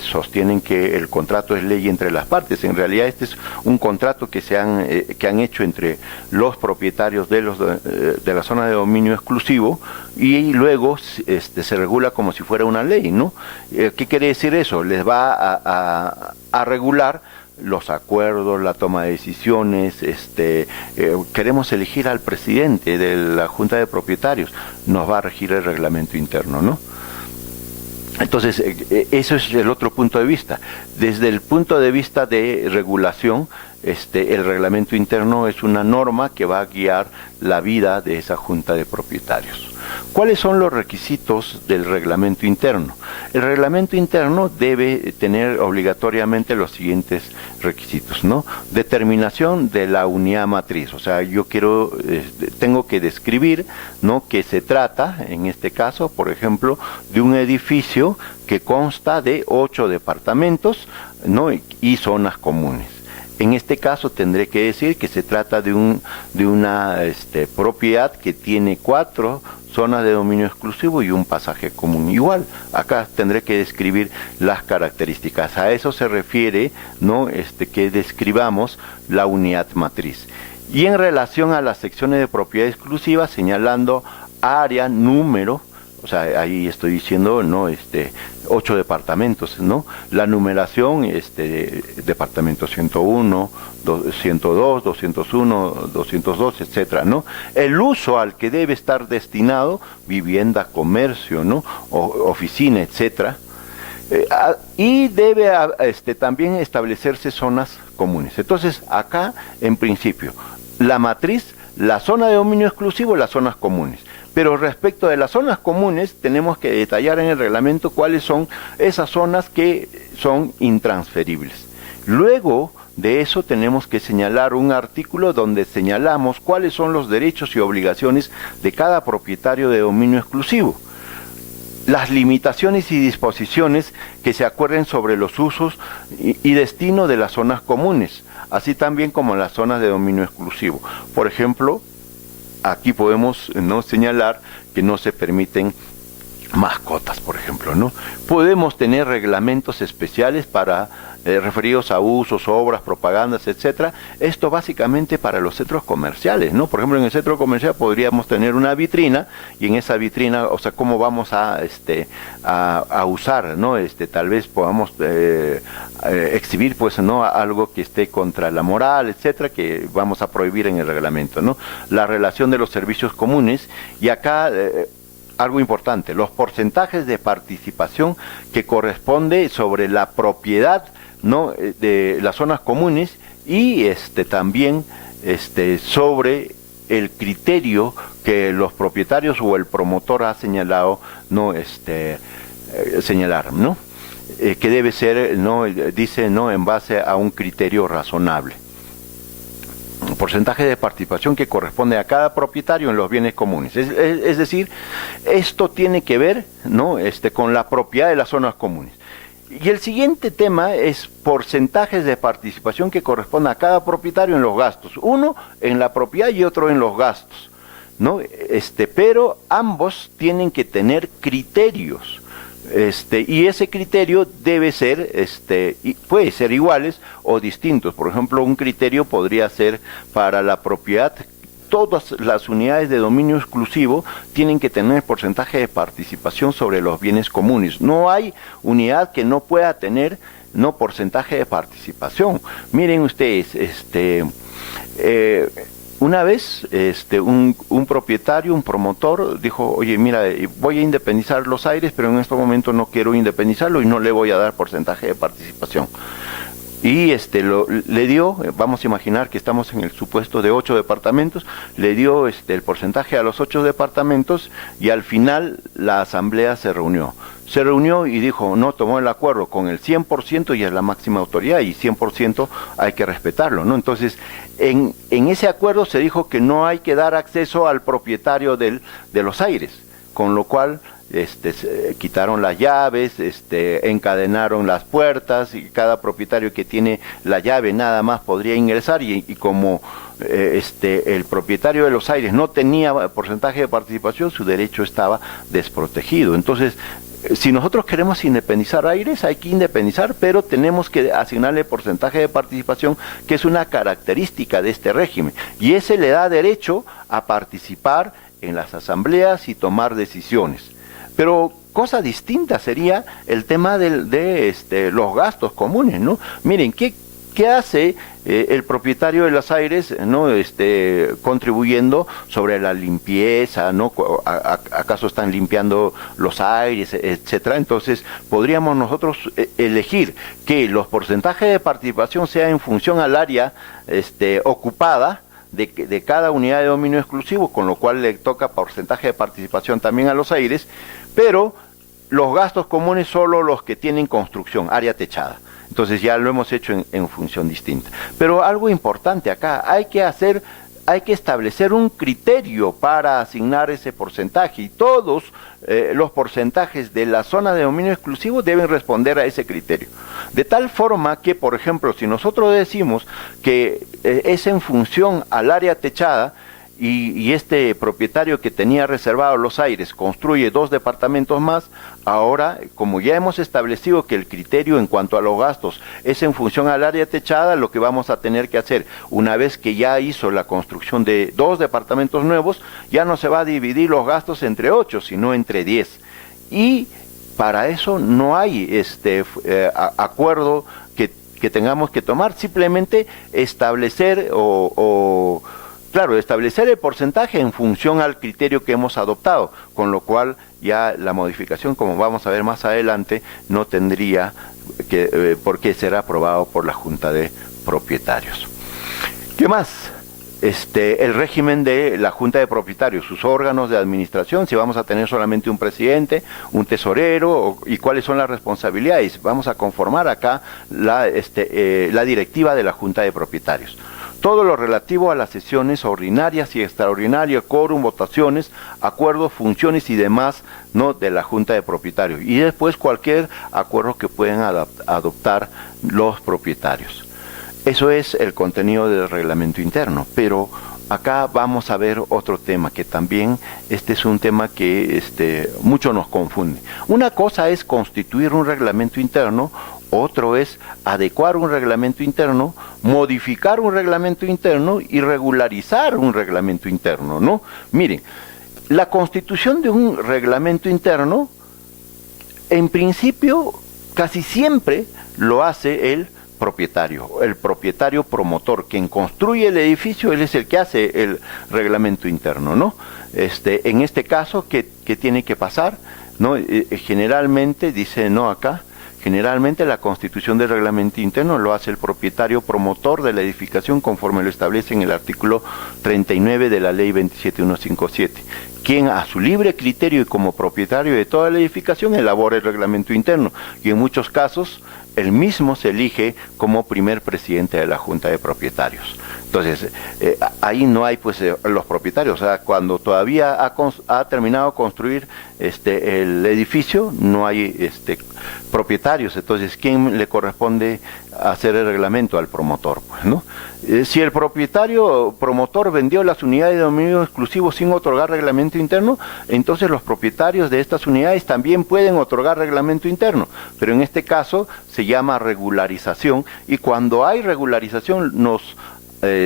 sostienen que el contrato es ley entre las partes. En realidad este es un contrato que han hecho entre los propietarios de la zona de dominio exclusivo, y luego se regula como si fuera una ley, ¿no? ¿Qué quiere decir eso? Les va a regular los acuerdos, la toma de decisiones. Queremos elegir al presidente de la Junta de Propietarios, nos va a regir el reglamento interno, ¿no? Entonces, eso es el otro punto de vista. Desde el punto de vista de regulación, el reglamento interno es una norma que va a guiar la vida de esa Junta de Propietarios. ¿Cuáles son los requisitos del reglamento interno? El reglamento interno debe tener obligatoriamente los siguientes requisitos, ¿no? Determinación de la unidad matriz, o sea, yo tengo que describir, ¿no?, que se trata, en este caso, por ejemplo, de un edificio que consta de 8 departamentos, ¿no?, y zonas comunes. En este caso tendré que decir que se trata de una propiedad que tiene 4 zonas de dominio exclusivo y un pasaje común. Igual, acá tendré que describir las características. A eso se refiere, ¿no?, que describamos la unidad matriz. Y en relación a las secciones de propiedad exclusiva, señalando área, número, o sea, ahí estoy diciendo, ¿no?, 8 departamentos, ¿no? La numeración, departamento 101, 102, 201, 202, etcétera, ¿no? El uso al que debe estar destinado, vivienda, comercio, ¿no?, oficina, etcétera. Y debe también establecerse zonas comunes. Entonces, acá, en principio, la matriz, la zona de dominio exclusivo, las zonas comunes. Pero respecto de las zonas comunes, tenemos que detallar en el reglamento cuáles son esas zonas que son intransferibles. Luego de eso tenemos que señalar un artículo donde señalamos cuáles son los derechos y obligaciones de cada propietario de dominio exclusivo, las limitaciones y disposiciones que se acuerden sobre los usos y destino de las zonas comunes, así también como las zonas de dominio exclusivo. Por ejemplo, aquí podemos señalar que no se permiten mascotas, por ejemplo, ¿no? Podemos tener reglamentos especiales para referidos a usos, obras, propagandas, etcétera. Esto básicamente para los centros comerciales, ¿no? Por ejemplo, en el centro comercial podríamos tener una vitrina y en esa vitrina, o sea, cómo vamos a usar, ¿no? Tal vez podamos exhibir, pues, ¿no? Algo que esté contra la moral, etcétera, que vamos a prohibir en el reglamento, ¿no? La relación de los servicios comunes, y acá algo importante, los porcentajes de participación que corresponde sobre la propiedad, ¿no? de las zonas comunes, y también sobre el criterio que los propietarios o el promotor ha señalado, ¿no? Señalar, ¿no? Que debe ser, ¿no? Dice, ¿no? En base a un criterio razonable. Porcentaje de participación que corresponde a cada propietario en los bienes comunes. Es decir, esto tiene que ver, ¿no? Con la propiedad de las zonas comunes. Y el siguiente tema es porcentajes de participación que corresponde a cada propietario en los gastos. Uno en la propiedad y otro en los gastos, ¿no? Pero ambos tienen que tener criterios. Y ese criterio debe ser, puede ser iguales o distintos. Por ejemplo, un criterio podría ser para la propiedad. Todas las unidades de dominio exclusivo tienen que tener porcentaje de participación sobre los bienes comunes. No hay unidad que no pueda tener porcentaje de participación. Miren ustedes, una vez un propietario, un promotor, dijo, oye, mira, voy a independizar Los Aires, pero en este momento no quiero independizarlo y no le voy a dar porcentaje de participación. Y le dio, vamos a imaginar que estamos en el supuesto de 8 departamentos, le dio el porcentaje a los 8 departamentos, y al final la asamblea se reunió. Se reunió y dijo, no, tomó el acuerdo con el 100% y es la máxima autoridad, y 100% hay que respetarlo, ¿no? Entonces, en ese acuerdo se dijo que no hay que dar acceso al propietario de Los Aires, con lo cual quitaron las llaves, encadenaron las puertas, y cada propietario que tiene la llave nada más podría ingresar, y como el propietario de Los Aires no tenía porcentaje de participación, su derecho estaba desprotegido. Entonces, si nosotros queremos independizar Aires, hay que independizar, pero tenemos que asignarle porcentaje de participación, que es una característica de este régimen, y ese le da derecho a participar en las asambleas y tomar decisiones. Pero cosa distinta sería el tema de los gastos comunes, ¿no? Miren, ¿qué hace el propietario de Los Aires, ¿no? Contribuyendo sobre la limpieza, ¿no? ¿Acaso están limpiando Los Aires, etcétera? Entonces, podríamos nosotros elegir que los porcentajes de participación sean en función al área ocupada de cada unidad de dominio exclusivo, con lo cual le toca porcentaje de participación también a Los Aires, pero los gastos comunes solo los que tienen construcción, área techada. Entonces ya lo hemos hecho en función distinta. Pero algo importante acá, hay que establecer un criterio para asignar ese porcentaje, y todos los porcentajes de la zona de dominio exclusivo deben responder a ese criterio. De tal forma que, por ejemplo, si nosotros decimos que es en función al área techada, y este propietario que tenía reservado Los Aires construye 2 departamentos más, ahora, como ya hemos establecido que el criterio en cuanto a los gastos es en función al área techada, lo que vamos a tener que hacer, una vez que ya hizo la construcción de 2 departamentos nuevos, ya no se va a dividir los gastos entre 8, sino entre 10. Y para eso no hay acuerdo que tengamos que tomar, simplemente establecer establecer el porcentaje en función al criterio que hemos adoptado, con lo cual ya la modificación, como vamos a ver más adelante, no tendría por qué ser aprobado por la Junta de Propietarios. ¿Qué más? el régimen de la Junta de Propietarios, sus órganos de administración, si vamos a tener solamente un presidente, un tesorero, y cuáles son las responsabilidades. Vamos a conformar acá la directiva de la Junta de Propietarios. Todo lo relativo a las sesiones ordinarias y extraordinarias, quórum, votaciones, acuerdos, funciones y demás, ¿no?, de la Junta de Propietarios. Y después cualquier acuerdo que puedan adoptar los propietarios. Eso es el contenido del reglamento interno, pero acá vamos a ver otro tema que también este es un tema que mucho nos confunde. Una cosa es constituir un reglamento interno, otro es adecuar un reglamento interno, modificar un reglamento interno y regularizar un reglamento interno, ¿no? Miren, la constitución de un reglamento interno, en principio, casi siempre lo hace el propietario promotor, quien construye el edificio, él es el que hace el reglamento interno, ¿no? En este caso, ¿qué tiene que pasar? ¿No? Generalmente, dice no acá, generalmente la constitución del reglamento interno lo hace el propietario promotor de la edificación conforme lo establece en el artículo 39 de la ley 27157, quien a su libre criterio y como propietario de toda la edificación elabora el reglamento interno y en muchos casos él mismo se elige como primer presidente de la Junta de Propietarios. Entonces, ahí no hay pues los propietarios, o sea, cuando todavía ha terminado de construir el edificio, no hay propietarios. Entonces, ¿quién le corresponde hacer el reglamento? Al promotor, pues, ¿no? Si el propietario promotor vendió las unidades de dominio exclusivo sin otorgar reglamento interno, entonces los propietarios de estas unidades también pueden otorgar reglamento interno, pero en este caso se llama regularización, y cuando hay regularización nos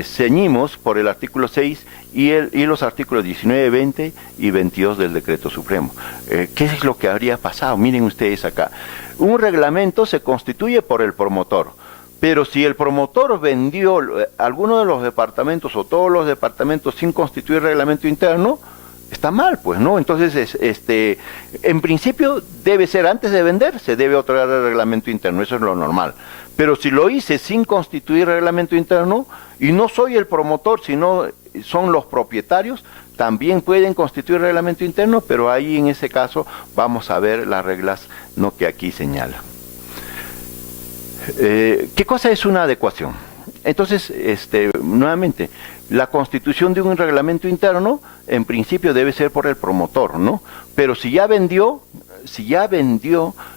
ceñimos por el artículo 6 y los artículos 19, 20 y 22 del Decreto Supremo. ¿Qué es lo que habría pasado? Miren ustedes acá. Un reglamento se constituye por el promotor, pero si el promotor vendió alguno de los departamentos o todos los departamentos sin constituir reglamento interno, está mal, pues, ¿no? Entonces, en principio debe ser antes de vender, se debe otorgar el reglamento interno, eso es lo normal. Pero si lo hice sin constituir reglamento interno, y no soy el promotor, sino son los propietarios, también pueden constituir reglamento interno, pero ahí en ese caso vamos a ver las reglas, ¿no?, que aquí señala. ¿Qué cosa es una adecuación? Entonces, nuevamente, la constitución de un reglamento interno, en principio debe ser por el promotor, ¿no? Pero si ya vendió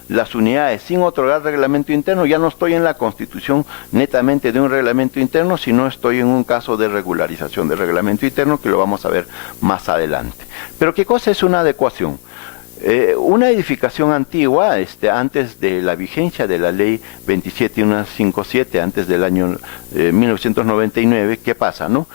las unidades sin otorgar reglamento interno, ya no estoy en la constitución netamente de un reglamento interno, sino estoy en un caso de regularización del reglamento interno, que lo vamos a ver más adelante. Pero ¿qué cosa es una adecuación? Una edificación antigua, antes de la vigencia de la ley 27157, antes del año 1999, ¿qué pasa, no?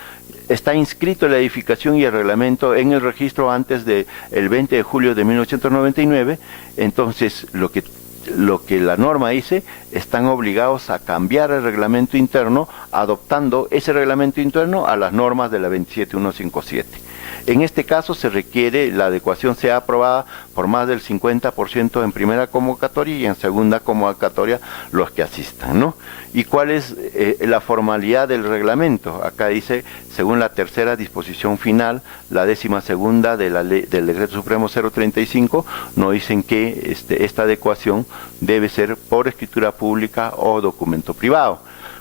Está inscrito la edificación y el reglamento en el registro antes del 20 de julio de 1999, entonces lo que la norma dice, están obligados a cambiar el reglamento interno, adoptando ese reglamento interno a las normas de la 27157. En este caso se requiere la adecuación sea aprobada por más del 50% en primera convocatoria y en segunda convocatoria los que asistan, ¿no? ¿Y cuál es la formalidad del reglamento? Acá dice, según la tercera disposición final, la 12ª de la ley, del Decreto Supremo 035, nos dicen que esta adecuación debe ser por escritura pública o documento privado.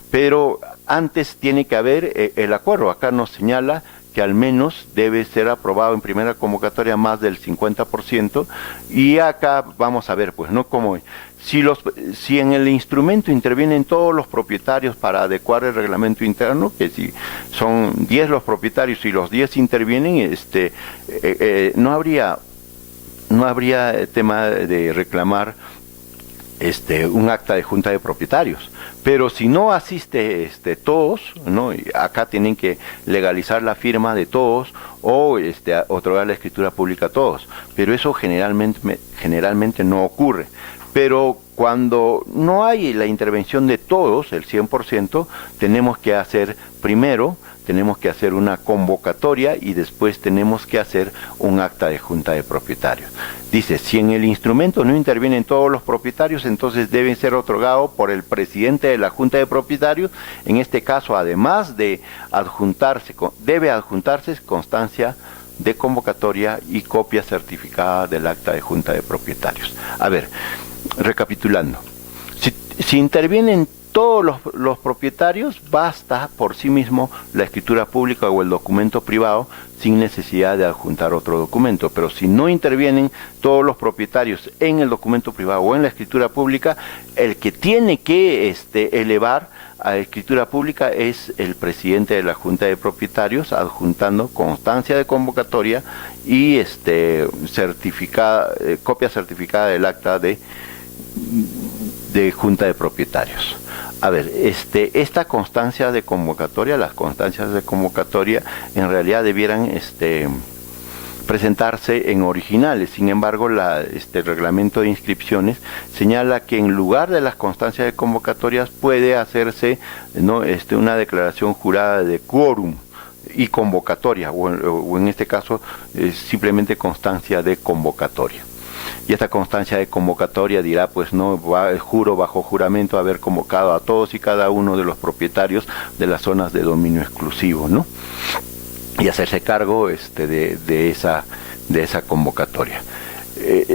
Pero antes tiene que haber el acuerdo. Acá nos señala que al menos debe ser aprobado en primera convocatoria más del 50%, y acá vamos a ver, pues, ¿no?, cómo si en el instrumento intervienen todos los propietarios para adecuar el reglamento interno, que si son 10 los propietarios y los 10 intervienen, no habría tema de reclamar un acta de junta de propietarios. Pero si no asiste todos, ¿no?, acá tienen que legalizar la firma de todos o otorgar la escritura pública a todos. Pero eso generalmente no ocurre. Pero cuando no hay la intervención de todos, el 100%, tenemos que hacer primero tenemos que hacer una convocatoria y después tenemos que hacer un acta de junta de propietarios. Dice, si en el instrumento no intervienen todos los propietarios, entonces deben ser otorgados por el presidente de la junta de propietarios. En este caso, además de adjuntarse, debe adjuntarse constancia de convocatoria y copia certificada del acta de junta de propietarios. A ver, recapitulando, si intervienen todos los propietarios, basta por sí mismo la escritura pública o el documento privado sin necesidad de adjuntar otro documento. Pero si no intervienen todos los propietarios en el documento privado o en la escritura pública, el que tiene que elevar a escritura pública es el presidente de la Junta de Propietarios, adjuntando constancia de convocatoria y copia certificada del acta de Junta de Propietarios. A ver, esta constancia de convocatoria, las constancias de convocatoria en realidad debieran presentarse en originales. Sin embargo, el reglamento de inscripciones señala que en lugar de las constancias de convocatorias puede hacerse, ¿no?, una declaración jurada de quórum y convocatoria, o en este caso simplemente constancia de convocatoria. Y esta constancia de convocatoria dirá, pues no, juro bajo juramento haber convocado a todos y cada uno de los propietarios de las zonas de dominio exclusivo, ¿no? Y hacerse cargo de esa convocatoria.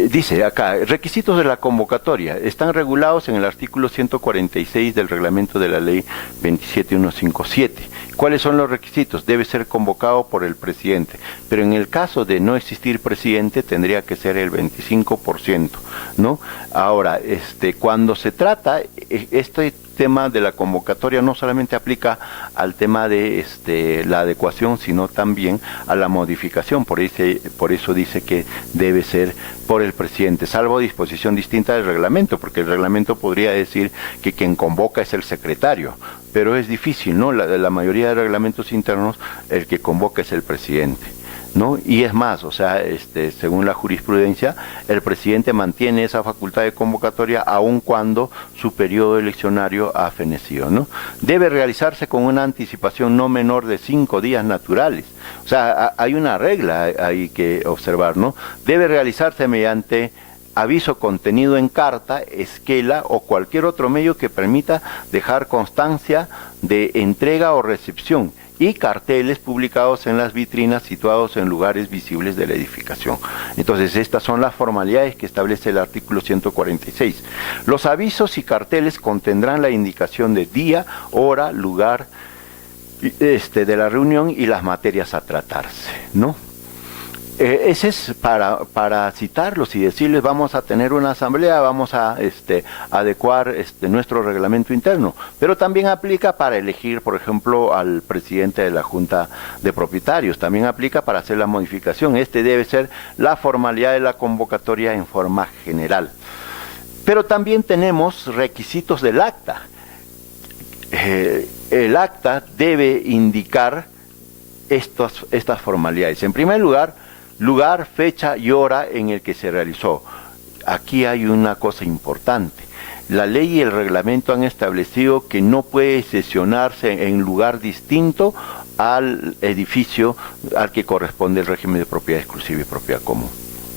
Dice acá, requisitos de la convocatoria están regulados en el artículo 146 del reglamento de la ley 27157. ¿Cuáles son los requisitos? Debe ser convocado por el presidente, pero en el caso de no existir presidente tendría que ser el 25%, ¿no? Ahora, cuando se trata, este tema de la convocatoria no solamente aplica al tema de la adecuación, sino también a la modificación. Por eso dice que debe ser por el presidente, salvo disposición distinta del reglamento, porque el reglamento podría decir que quien convoca es el secretario, pero es difícil, ¿no? La mayoría de reglamentos internos, el que convoca es el presidente, ¿no? Y es más, o sea, según la jurisprudencia, el presidente mantiene esa facultad de convocatoria aun cuando su periodo eleccionario ha fenecido, ¿no? Debe realizarse con una anticipación no menor de 5 días naturales. O sea, hay una regla ahí que observar, ¿no? Debe realizarse mediante aviso contenido en carta, esquela o cualquier otro medio que permita dejar constancia de entrega o recepción, y carteles publicados en las vitrinas situados en lugares visibles de la edificación. Entonces, estas son las formalidades que establece el artículo 146. Los avisos y carteles contendrán la indicación de día, hora, lugar de la reunión y las materias a tratarse, ¿no? Ese es para citarlos y decirles, vamos a tener una asamblea, vamos a adecuar nuestro reglamento interno, pero también aplica para elegir, por ejemplo, al presidente de la Junta de Propietarios, también aplica para hacer la modificación. Debe ser la formalidad de la convocatoria en forma general. Pero también tenemos requisitos del acta. El acta debe indicar estas formalidades. En primer lugar, fecha y hora en el que se realizó. Aquí hay una cosa importante. La ley y el reglamento han establecido que no puede sesionarse en lugar distinto al edificio al que corresponde el régimen de propiedad exclusiva y propiedad común.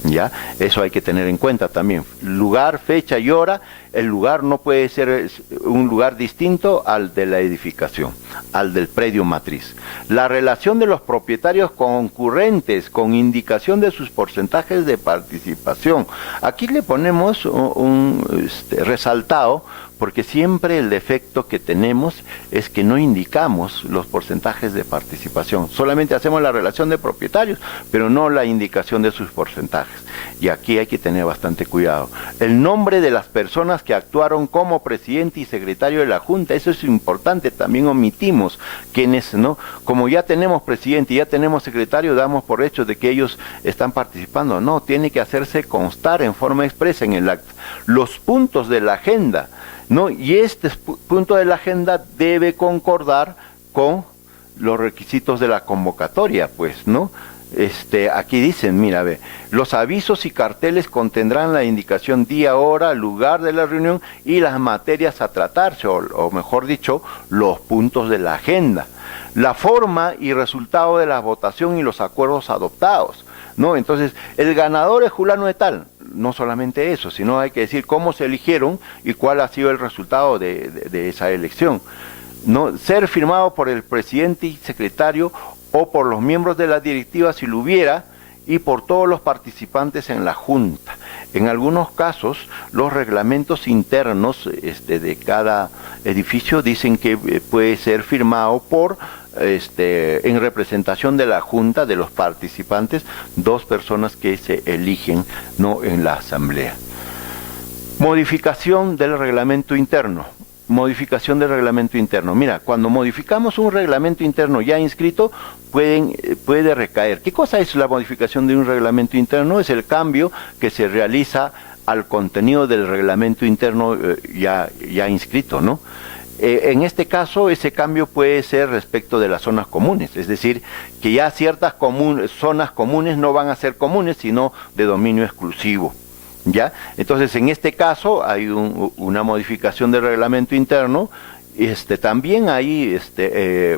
¿Ya? Eso hay que tener en cuenta también. Lugar, fecha y hora. El lugar no puede ser un lugar distinto al de la edificación, al del predio matriz. La relación de los propietarios concurrentes con indicación de sus porcentajes de participación. Aquí le ponemos un resaltado, porque siempre el defecto que tenemos es que no indicamos los porcentajes de participación. Solamente hacemos la relación de propietarios, pero no la indicación de sus porcentajes. Y aquí hay que tener bastante cuidado. El nombre de las personas que actuaron como presidente y secretario de la Junta, eso es importante, también omitimos quienes, ¿no? Como ya tenemos presidente y ya tenemos secretario, damos por hecho de que ellos están participando. No, tiene que hacerse constar en forma expresa en el acta. Los puntos de la agenda, ¿no? Y punto de la agenda debe concordar con los requisitos de la convocatoria, pues, ¿no? Aquí dicen, mira, ve, los avisos y carteles contendrán la indicación día, hora, lugar de la reunión y las materias a tratarse, o mejor dicho, los puntos de la agenda, la forma y resultado de la votación y los acuerdos adoptados, ¿no? Entonces, el ganador es fulano de tal, no solamente eso, sino hay que decir cómo se eligieron y cuál ha sido el resultado de esa elección, ¿no? Ser firmado por el presidente y secretario o por los miembros de la directiva si lo hubiera, y por todos los participantes en la Junta. En algunos casos, los reglamentos internos de cada edificio dicen que puede ser firmado por, en representación de la Junta, de los participantes, 2 personas que se eligen, no en la Asamblea. Modificación del reglamento interno. Modificación del reglamento interno. Mira, cuando modificamos un reglamento interno ya inscrito, puede recaer. ¿Qué cosa es la modificación de un reglamento interno? Es el cambio que se realiza al contenido del reglamento interno ya inscrito, ¿no? En este caso, ese cambio puede ser respecto de las zonas comunes, es decir, que ya ciertas zonas comunes no van a ser comunes, sino de dominio exclusivo. ¿Ya? Entonces, en este caso hay una modificación del reglamento interno. También hay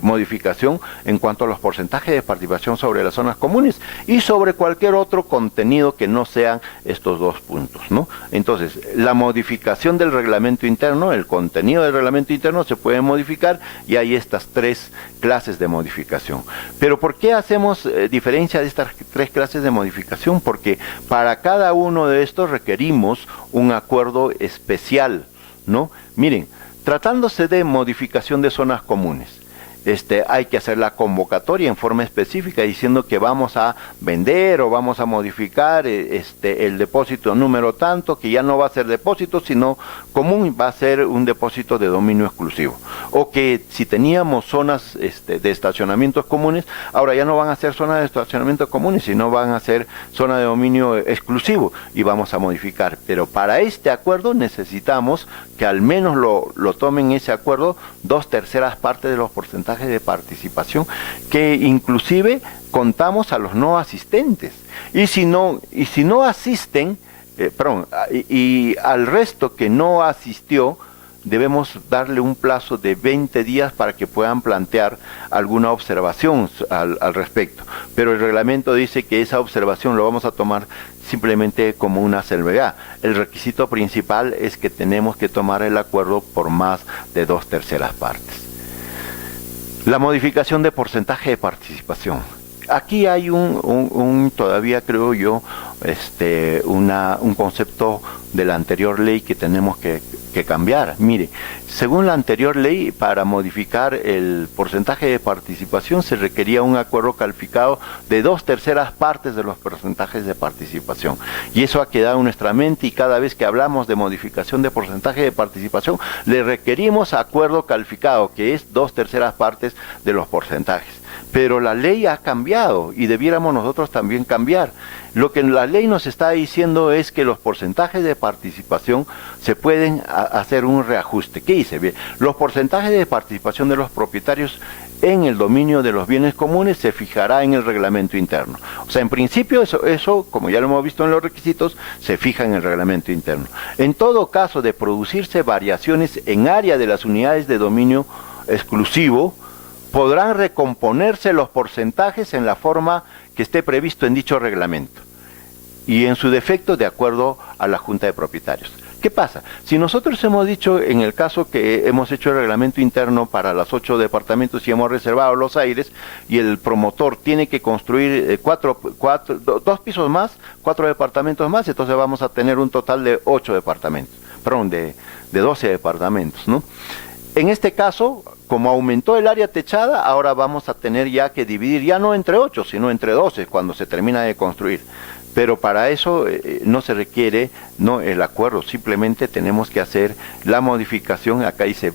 modificación en cuanto a los porcentajes de participación sobre las zonas comunes y sobre cualquier otro contenido que no sean estos 2 puntos, ¿no? Entonces, la modificación del reglamento interno, el contenido del reglamento interno se puede modificar, y hay estas 3 clases de modificación. Pero ¿por qué hacemos diferencia de estas 3 clases de modificación? Porque para cada uno de estos requerimos un acuerdo especial, ¿no? Miren, tratándose de modificación de zonas comunes, hay que hacer la convocatoria en forma específica diciendo que vamos a vender o vamos a modificar el depósito número tanto, que ya no va a ser depósito sino común, va a ser un depósito de dominio exclusivo, o que si teníamos zonas de estacionamientos comunes, ahora ya no van a ser zonas de estacionamientos comunes, sino van a ser zonas de dominio exclusivo, y vamos a modificar. Pero para este acuerdo necesitamos que al menos lo tomen ese acuerdo 2/3 partes de los porcentajes de participación, que inclusive contamos a los no asistentes, y si no asisten, y al resto que no asistió, debemos darle un plazo de 20 días para que puedan plantear alguna observación al respecto. Pero el reglamento dice que esa observación lo vamos a tomar simplemente como una salvedad. El requisito principal es que tenemos que tomar el acuerdo por más de 2/3 partes. La modificación de porcentaje de participación. Aquí hay todavía creo yo, un concepto de la anterior ley que tenemos que cambiar. Mire, según la anterior ley, para modificar el porcentaje de participación se requería un acuerdo calificado de 2/3 partes de los porcentajes de participación. Y eso ha quedado en nuestra mente, y cada vez que hablamos de modificación de porcentaje de participación, le requerimos acuerdo calificado, que es 2/3 partes de los porcentajes. Pero la ley ha cambiado y debiéramos nosotros también cambiar. Lo que la ley nos está diciendo es que los porcentajes de participación se pueden hacer un reajuste. ¿Qué dice? Bien, los porcentajes de participación de los propietarios en el dominio de los bienes comunes se fijará en el reglamento interno. O sea, en principio eso, como ya lo hemos visto en los requisitos, se fija en el reglamento interno. En todo caso de producirse variaciones en área de las unidades de dominio exclusivo, podrán recomponerse los porcentajes en la forma que esté previsto en dicho reglamento, y en su defecto de acuerdo a la Junta de Propietarios. ¿Qué pasa? Si nosotros hemos dicho, en el caso que hemos hecho el reglamento interno para los 8 departamentos y hemos reservado los aires, y el promotor tiene que construir 2 pisos más, 4 departamentos más, entonces vamos a tener un total de 8 departamentos, perdón, de 12 departamentos, ¿no? En este caso, como aumentó el área techada, ahora vamos a tener ya que dividir, ya no entre 8, sino entre 12 cuando se termina de construir. Pero para eso no se requiere el acuerdo, simplemente tenemos que hacer la modificación. Acá dice,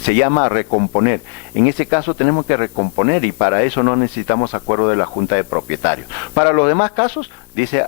se llama recomponer. En ese caso tenemos que recomponer, y para eso no necesitamos acuerdo de la Junta de Propietarios. Para los demás casos dice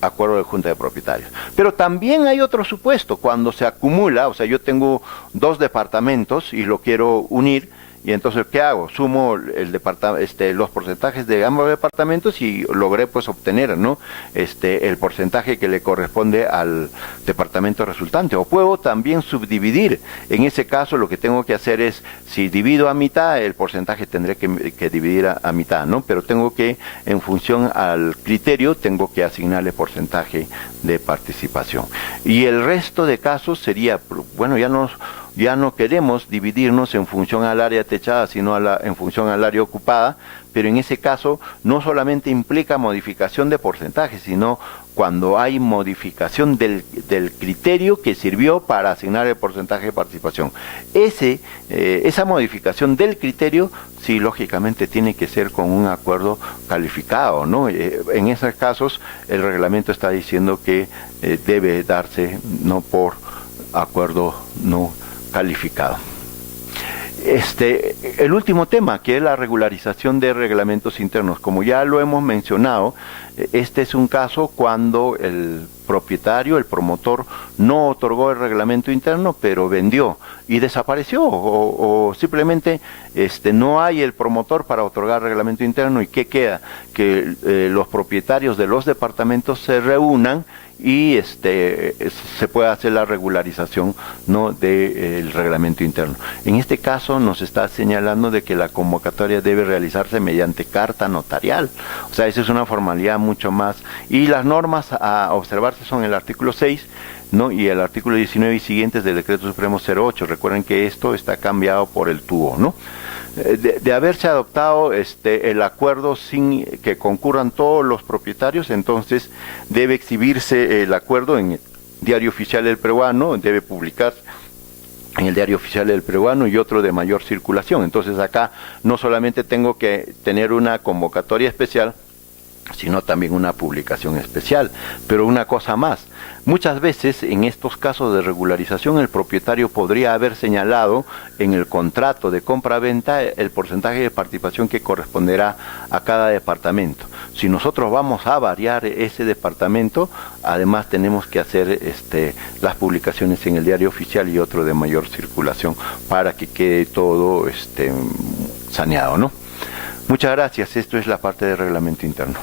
acuerdo de Junta de Propietarios. Pero también hay otro supuesto, cuando se acumula, o sea, yo tengo 2 departamentos y lo quiero unir, y entonces ¿qué hago? Sumo los porcentajes de ambos departamentos y logré pues obtener, ¿no? El porcentaje que le corresponde al departamento resultante. O puedo también subdividir. En ese caso lo que tengo que hacer es, si divido a mitad, el porcentaje tendré que dividir a mitad, ¿no? Pero tengo que, en función al criterio, tengo que asignarle porcentaje de participación. Y el resto de casos sería, bueno, ya no queremos dividirnos en función al área techada, sino en función al área ocupada, pero en ese caso no solamente implica modificación de porcentaje, sino cuando hay modificación del criterio que sirvió para asignar el porcentaje de participación. Esa modificación del criterio, sí, lógicamente tiene que ser con un acuerdo calificado, ¿no? En esos casos, el reglamento está diciendo que debe darse no por acuerdo no calificado. El último tema, que es la regularización de reglamentos internos. Como ya lo hemos mencionado, este es un caso cuando el propietario, el promotor, no otorgó el reglamento interno, pero vendió y desapareció, o simplemente no hay el promotor para otorgar reglamento interno. ¿Y qué queda? Que los propietarios de los departamentos se reúnan y se puede hacer la regularización, ¿no?, del reglamento interno. En este caso nos está señalando de que la convocatoria debe realizarse mediante carta notarial. O sea, esa es una formalidad mucho más. Y las normas a observarse son el artículo 6, ¿no?, y el artículo 19 y siguientes del Decreto Supremo 08. Recuerden que esto está cambiado por el TUO, ¿no? De haberse adoptado el acuerdo sin que concurran todos los propietarios, entonces debe exhibirse el acuerdo en el Diario Oficial del Peruano, debe publicarse en el Diario Oficial del Peruano y otro de mayor circulación. Entonces acá no solamente tengo que tener una convocatoria especial, sino también una publicación especial. Pero una cosa más, muchas veces en estos casos de regularización el propietario podría haber señalado en el contrato de compra-venta el porcentaje de participación que corresponderá a cada departamento. Si nosotros vamos a variar ese departamento, además tenemos que hacer las publicaciones en el Diario Oficial y otro de mayor circulación para que quede todo saneado, ¿no? Muchas gracias. Esto es la parte de reglamento interno.